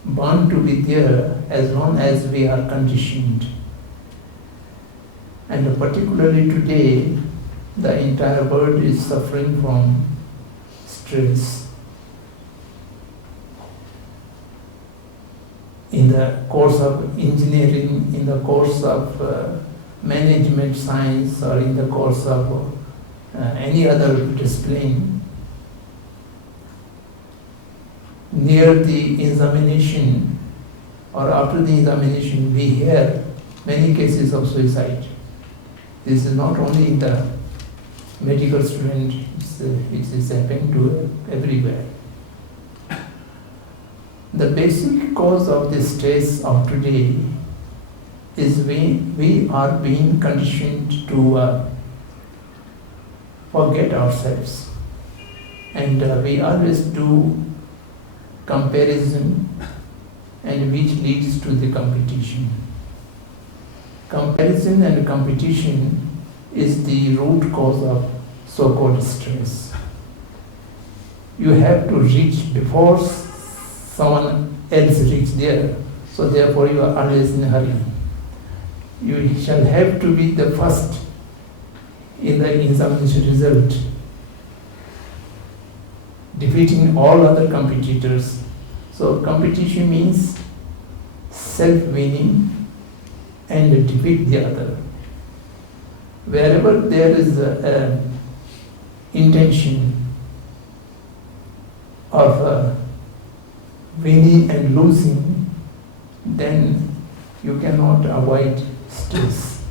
bound to be there as long as we are conditioned. And particularly today, the entire world is suffering from stress. In the course of engineering, in the course of management science, or in the course of any other discipline, near the examination or after the examination, we hear many cases of suicide. This is not only in the medical student, it is happening to everywhere. The basic cause of the stress of today is we are being conditioned to forget ourselves, and we always do comparison, and which leads to the competition. Comparison and competition is the root cause of so-called stress. You have to reach before someone else reaches there, so therefore you are always in a hurry. You shall have to be the first in the examination result, defeating all other competitors. So competition means self-winning and defeat the other. Wherever there is an intention of winning and losing, then you cannot avoid stress.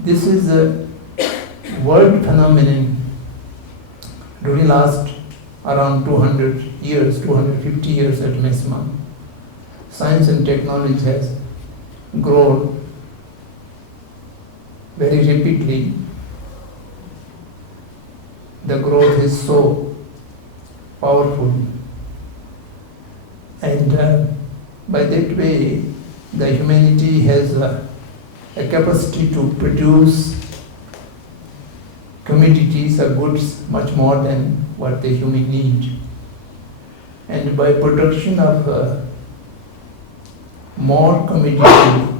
This is world phenomenon during last around 200 years, 250 years at maximum. Science and technology has grown very rapidly. The growth is so powerful, and by that way the humanity has a capacity to produce commodities or goods much more than what the human need. And by production of more commodity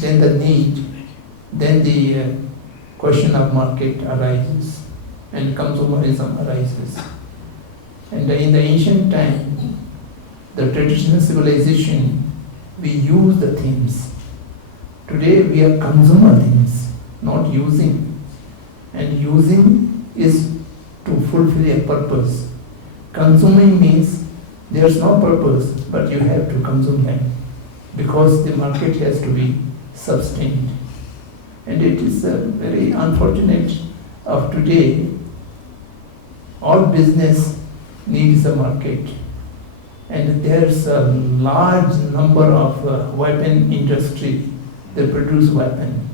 than the need, then the question of market arises and consumerism arises. And in the ancient time, the traditional civilization, we use the things. Today we are consumer things, not using. And using is to fulfill a purpose. Consuming means there's no purpose, but you have to consume them because the market has to be sustained. And it is very unfortunate of today. All business needs a market, and there's a large number of weapon industry that produce weapon,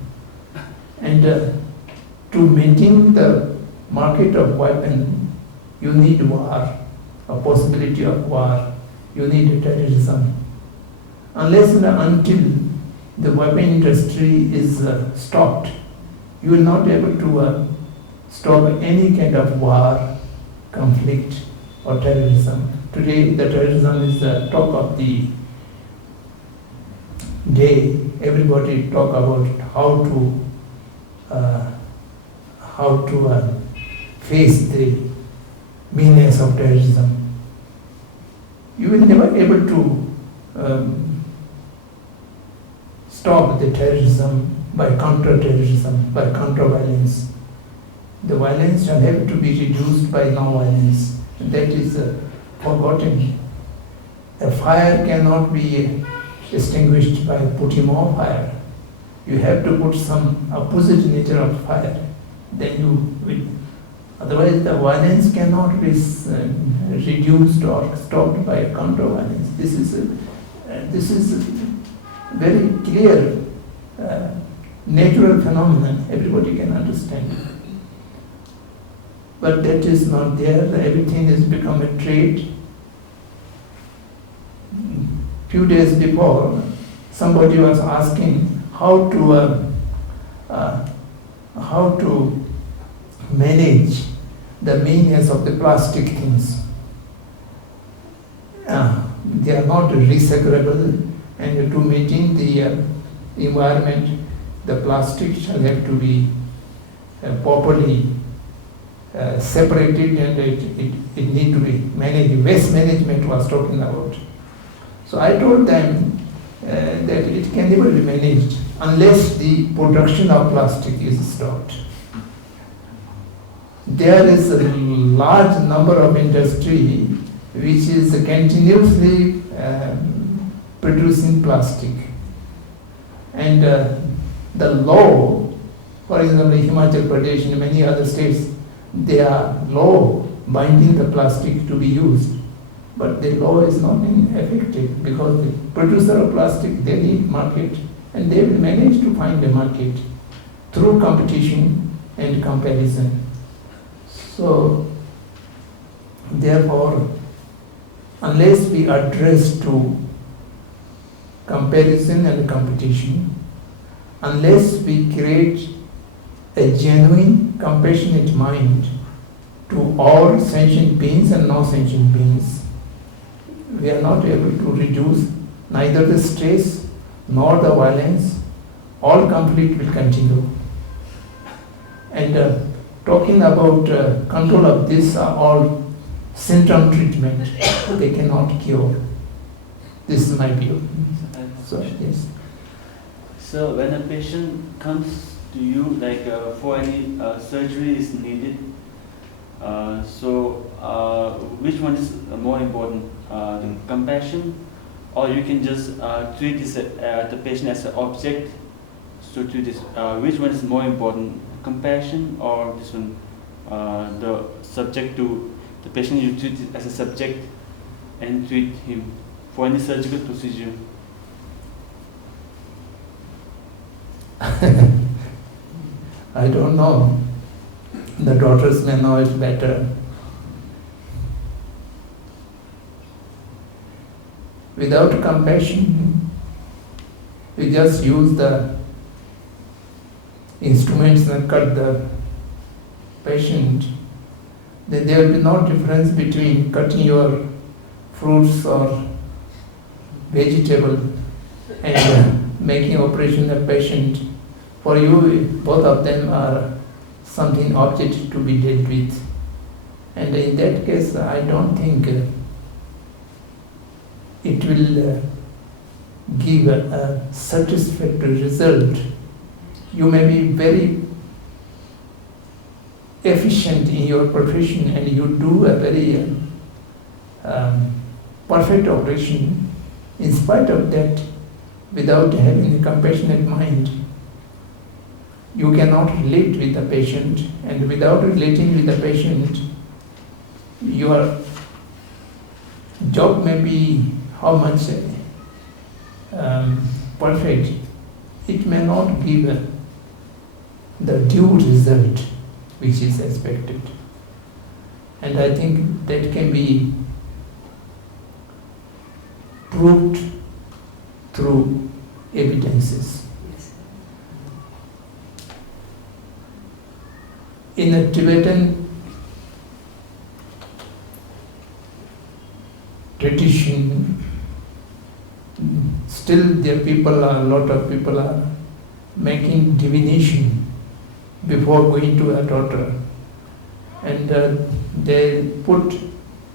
and to maintain the market of weapon, you need war, a possibility of war, you need terrorism. Unless and until the weapon industry is stopped, you will not be able to stop any kind of war, conflict or terrorism. Today the terrorism is the talk of the day. Everybody talk about how to face the menace of terrorism. You will never be able to stop the terrorism by counter-terrorism, by counter-violence. The violence shall have to be reduced by non-violence. And that is forgotten. A fire cannot be extinguished by putting more fire. You have to put some opposite nature of fire. Then you will. Otherwise, the violence cannot be reduced or stopped by counter-violence. This is very clear natural phenomenon. Everybody can understand. But that is not there. Everything has become a trade. Few days before, somebody was asking how to manage the meanness of the plastic things. They are not recyclable, and to maintain the environment, the plastic shall have to be properly separated, and it need to be managed. Waste management was talking about. So I told them that it can never be managed unless the production of plastic is stopped. There is a large number of industry which is continuously producing plastic, and the law, for example, Himachal Pradesh and many other states, they are law binding the plastic to be used, but the law is not effective because the producer of plastic, they need market, and they will manage to find a market through competition and comparison. So therefore, unless we address to comparison and competition, unless we create a genuine, compassionate mind to all sentient beings and non-sentient beings, we are not able to reduce neither the stress nor the violence. All conflict will continue. And talking about control of this are all symptom treatment. They cannot cure. This is my view. So, yes. So when a patient comes to you, like for any surgery is needed, which one is more important, the compassion, or you can just treat this, the patient as an object? So to this, which one is more important, compassion, or this one, the subject to the patient you treat as a subject and treat him for any surgical procedure? I don't know. The daughters may know it better. Without compassion, we just use the instruments and cut the patient. Then there will be no difference between cutting your fruits or vegetable and making operation of patient. For you, both of them are something object to be dealt with. And in that case, I don't think it will give a satisfactory result. You may be very efficient in your profession and you do a very perfect operation. In spite of that, without having a compassionate mind, you cannot relate with the patient, and without relating with the patient, your job may be how much perfect, it may not give the due result which is expected. And I think that can be proved through evidences. In a Tibetan tradition, still a lot of people are making divination before going to a daughter. And they put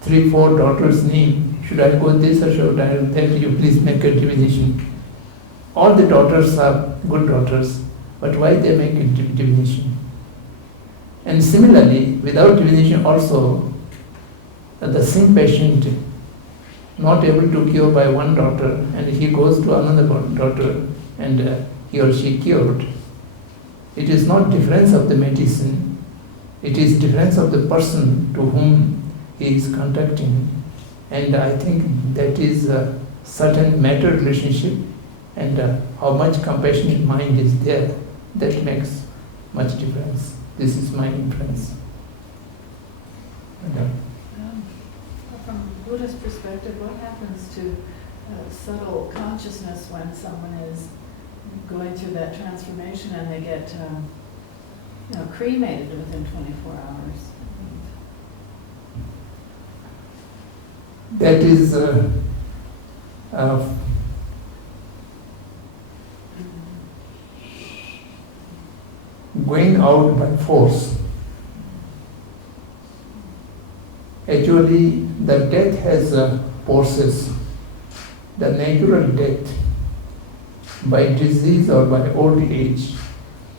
3-4 daughters' name. Should I go this or should I tell you, please make a divination? All the daughters are good daughters, but why they make a divination? And similarly, without divination also, the same patient not able to cure by one daughter, and he goes to another daughter and he or she cured. It is not difference of the medicine, it is difference of the person to whom he is contacting. And I think that is a certain matter relationship, and how much compassionate mind is there, that makes much difference. This is my inference. From Buddhist perspective, what happens to subtle consciousness when someone is going through that transformation and they get cremated within 24 hours? That is going out by force. Actually, the death has forces. The natural death by disease or by old age,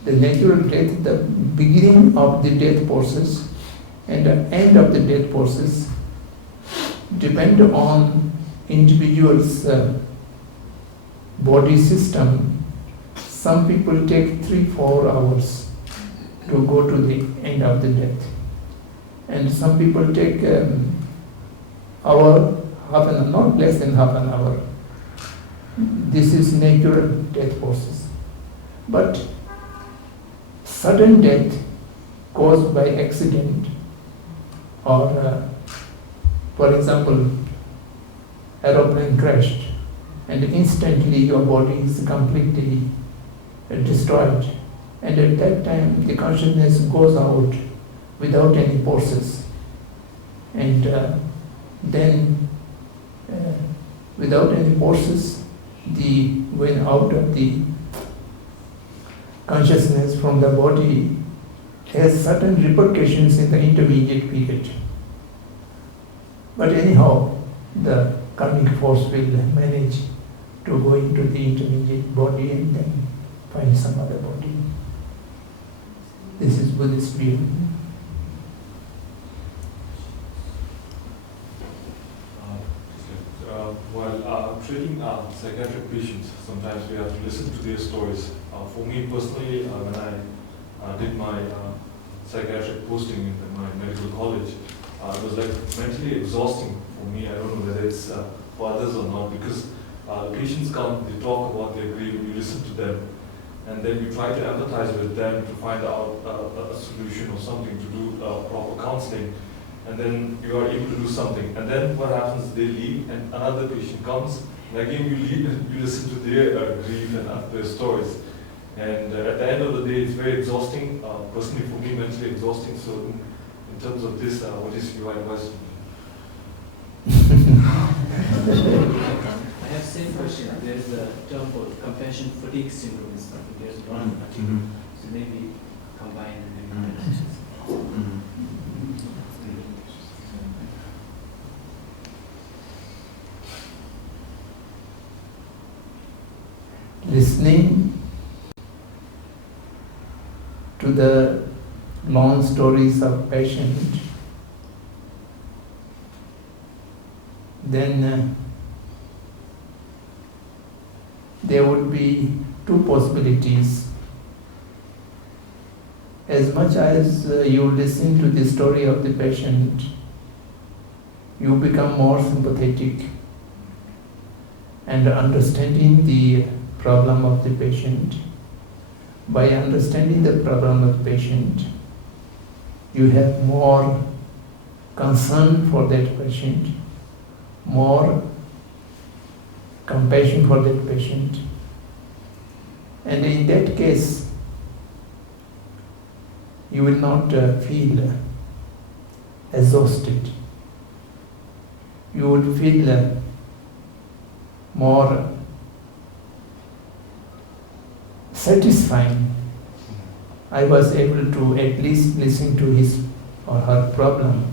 the natural death, the beginning of the death process and the end of the death process depend on individual's body system. Some people take 3-4 hours to go to the end of the death. And some people take hour, half an hour, not less than half an hour. This is natural death process. But sudden death caused by accident or, for example, aeroplane crashed and instantly your body is completely destroyed. And at that time the consciousness goes out without any forces. And then without any forces, the going out of the consciousness from the body has certain repercussions in the intermediate period. But anyhow, the karmic force will manage to go into the intermediate body and then find some other body. This is Buddhist view. While treating psychiatric patients, sometimes we have to listen to their stories. For me personally, when I did my psychiatric posting in my medical college, it was like mentally exhausting for me. I don't know whether it's for others or not, because patients come, they talk about their grief, you listen to them, and then you try to empathize with them to find out a solution or something, to do proper counseling, and then you are able to do something. And then what happens, they leave and another patient comes, and again you listen to their grief and their stories. And at the end of the day, it's very exhausting, personally for me, mentally exhausting. So in terms of this, what is your advice to me? I have same question. There's a term called compassion fatigue syndrome. There's one article, so maybe combine and maybe. Listening to the long stories of patient, then there would be two possibilities. As much as you listen to the story of the patient, you become more sympathetic and understanding the problem of the patient. By understanding the problem of the patient, you have more concern for that patient, more compassion for that patient. And in that case, you will not feel exhausted. You will feel more satisfying. I was able to at least listen to his or her problem,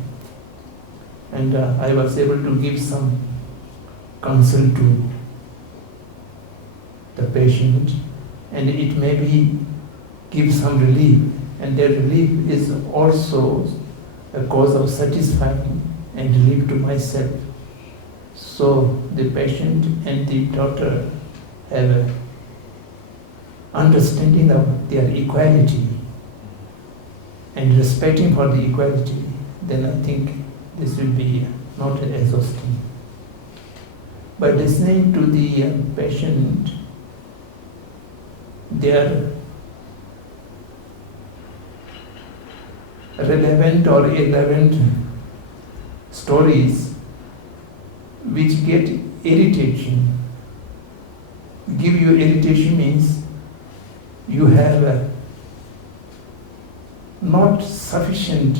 and I was able to give some counsel to the patient, and it maybe give some relief, and that relief is also a cause of satisfying and relief to myself. So the patient and the doctor have a understanding of their equality and respecting for the equality, then I think this will be not exhausting. By listening to the patient, their relevant or irrelevant stories which get irritation. Give you irritation means you have not sufficient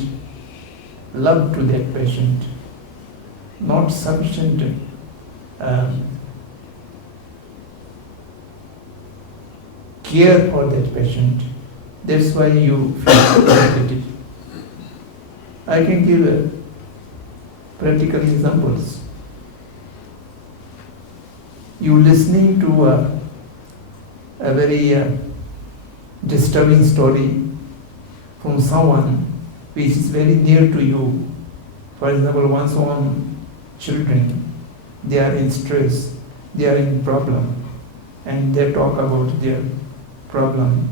love to that patient, not sufficient care for that patient. That's why you feel irritated. I can give practical examples. You listening to a very disturbing story from someone which is very near to you. For example, one's own children, they are in stress, they are in problem, and they talk about their problem.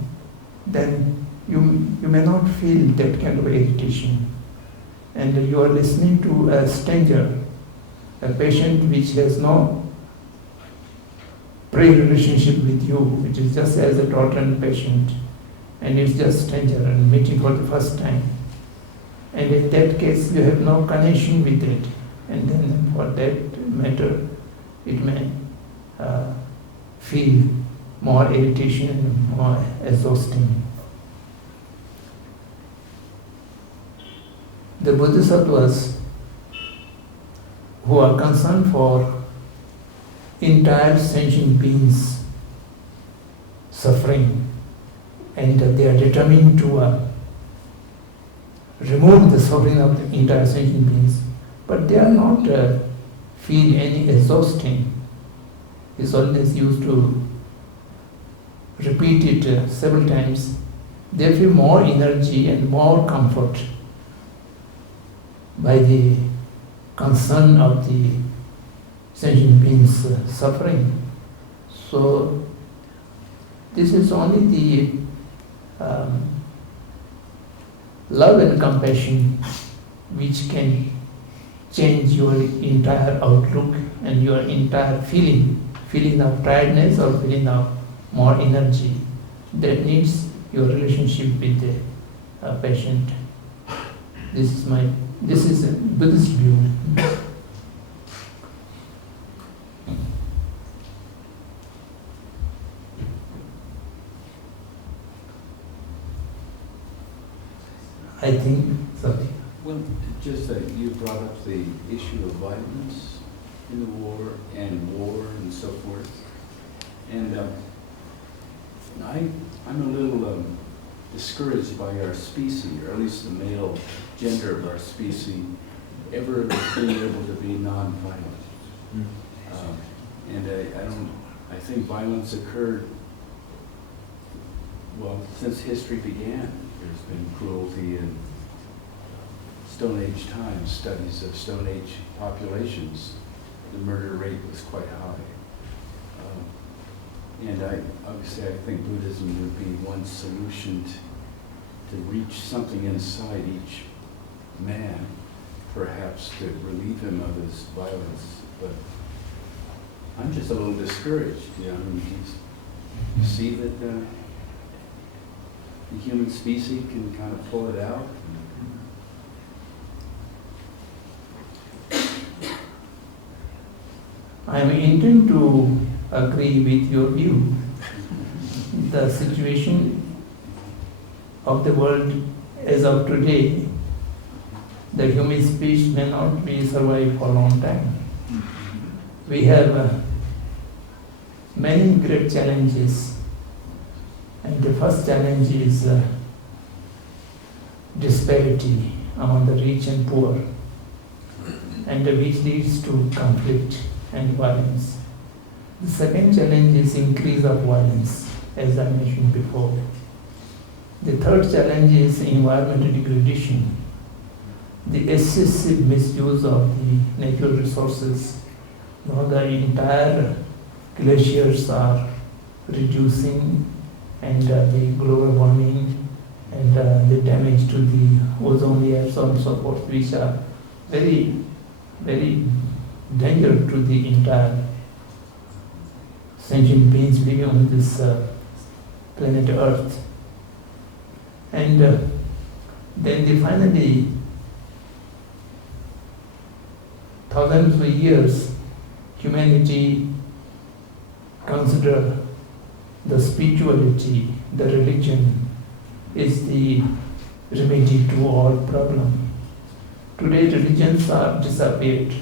Then you may not feel that kind of irritation. And you are listening to a stranger, a patient which has no pre-relationship with you, which is just as a daughter and patient, and it's just stranger and meeting for the first time. And in that case, you have no connection with it, and then for that matter, it may feel more irritation and more exhausting. The Bodhisattvas who are concerned for entire sentient beings suffering, and they are determined to remove the suffering of the entire sentient beings, but they are not feel any exhausting. It's always used to repeat it several times. They feel more energy and more comfort by the concern of the sentient beings suffering. So this is only the love and compassion which can change your entire outlook and your entire feeling of tiredness or feeling of more energy. That needs your relationship with the patient. This is a Buddhist view. I think, sorry. Well, just that you brought up the issue of violence in the war and so forth. And I'm a little discouraged by our species, or at least the male gender of our species, ever being able to be non-violent. I think violence occurred, well, since history began. There's been cruelty in Stone Age times, studies of Stone Age populations. The murder rate was quite high. Obviously I think Buddhism would be one solution to reach something inside each man, perhaps to relieve him of his violence. But I'm just a little discouraged, you know. I mean, you see that the human species can kind of pull it out. I am intend to agree with your view. The situation of the world as of today, the human species may not be survive for a long time. We have many great challenges, and the first challenge is disparity among the rich and poor, and which leads to conflict and violence. The second challenge is increase of violence, as I mentioned before. The third challenge is environmental degradation, the excessive misuse of the natural resources. Now the entire glaciers are reducing, and the global warming and the damage to the ozone layer, so on and so forth, which are very, very dangerous to the entire sentient beings living on this planet Earth. And then finally, thousands of years, humanity consider the spirituality, the religion, is the remedy to all problems. Today religions are disappeared,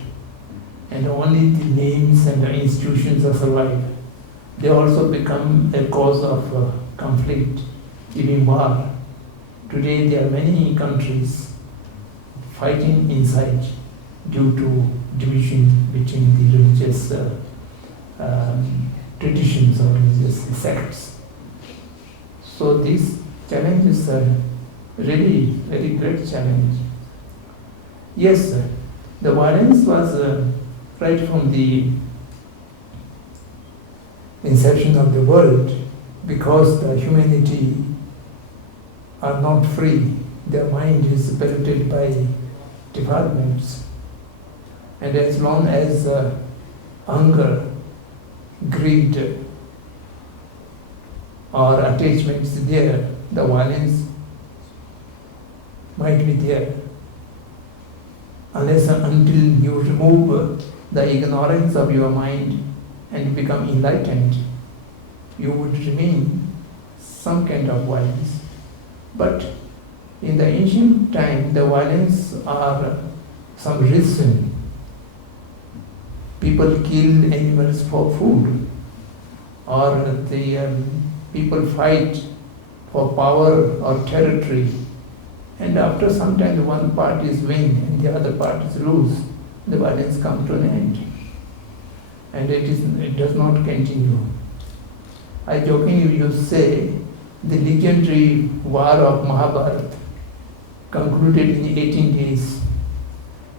and only the names and the institutions are survived. They also become a cause of conflict, even war. Today there are many countries fighting inside due to division between the religious traditions or religious sects. So these challenges are really very great challenge. Yes, the violence was right from the inception of the world, because the humanity are not free. Their mind is polluted by defilements. And as long as hunger, greed, or attachment is there, the violence might be there. Unless and until you remove the ignorance of your mind and become enlightened, you would remain some kind of violence. But in the ancient time, the violence are some reason. People kill animals for food, or the people fight for power or territory, and after some time one part is win and the other part is lose. The violence comes to an end, and it does not continue. I jokingly used to say the legendary war of Mahabharata concluded in 18 days,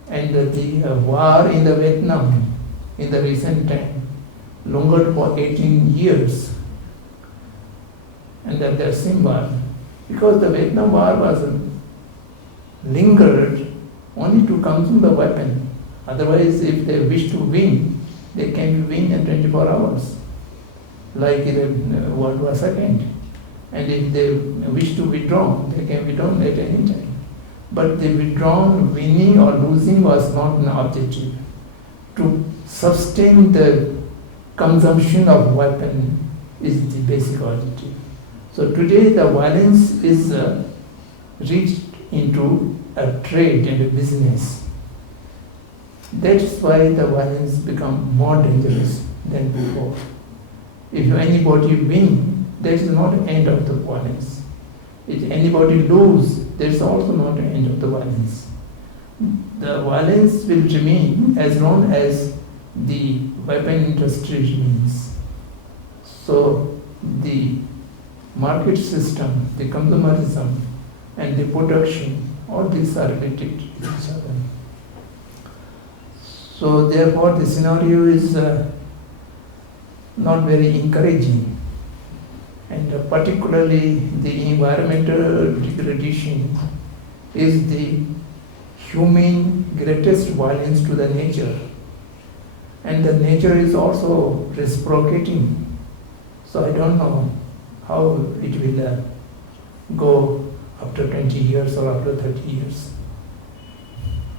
and the war in the Vietnam in the recent time longer for 18 years, and that their symbol, because the Vietnam War was lingered only to consume the weapon. Otherwise, if they wish to win, they can win in 24 hours, like in World War II. And if they wish to withdraw, they can withdraw at any time. But the withdrawn, winning or losing was not an objective. To sustain the consumption of weapon is the basic objective. So today the violence is reached into a trade and a business. That's why the violence become more dangerous than before. If anybody win, that is not the end of the violence. If anybody lose, that's also not the end of the violence. The violence will remain as long as the weapon industry remains. So the market system, the consumerism, and the production, all these are related to each other. So therefore the scenario is not very encouraging. And particularly the environmental degradation is the human greatest violence to the nature. And the nature is also reciprocating. So I don't know how it will go after 20 years or after 30 years.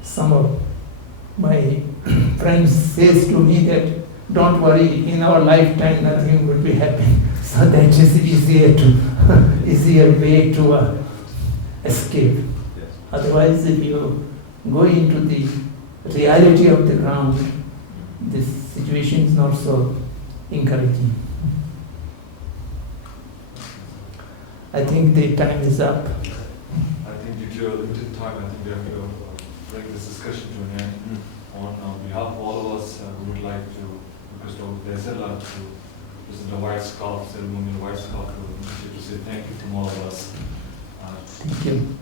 Some of my friends says to me that don't worry, in our lifetime nothing will be happening. So that is easier way to escape. Yes. Otherwise, if you go into the reality of the ground, this situation is not so encouraging. I think the time is up. I think due to a limited time, I think we have to bring this discussion to an end. On behalf of all of us, we would like to request Dr. Desela to present a white scarf, ceremonial white scarf, to say thank you from all of us. Thank you.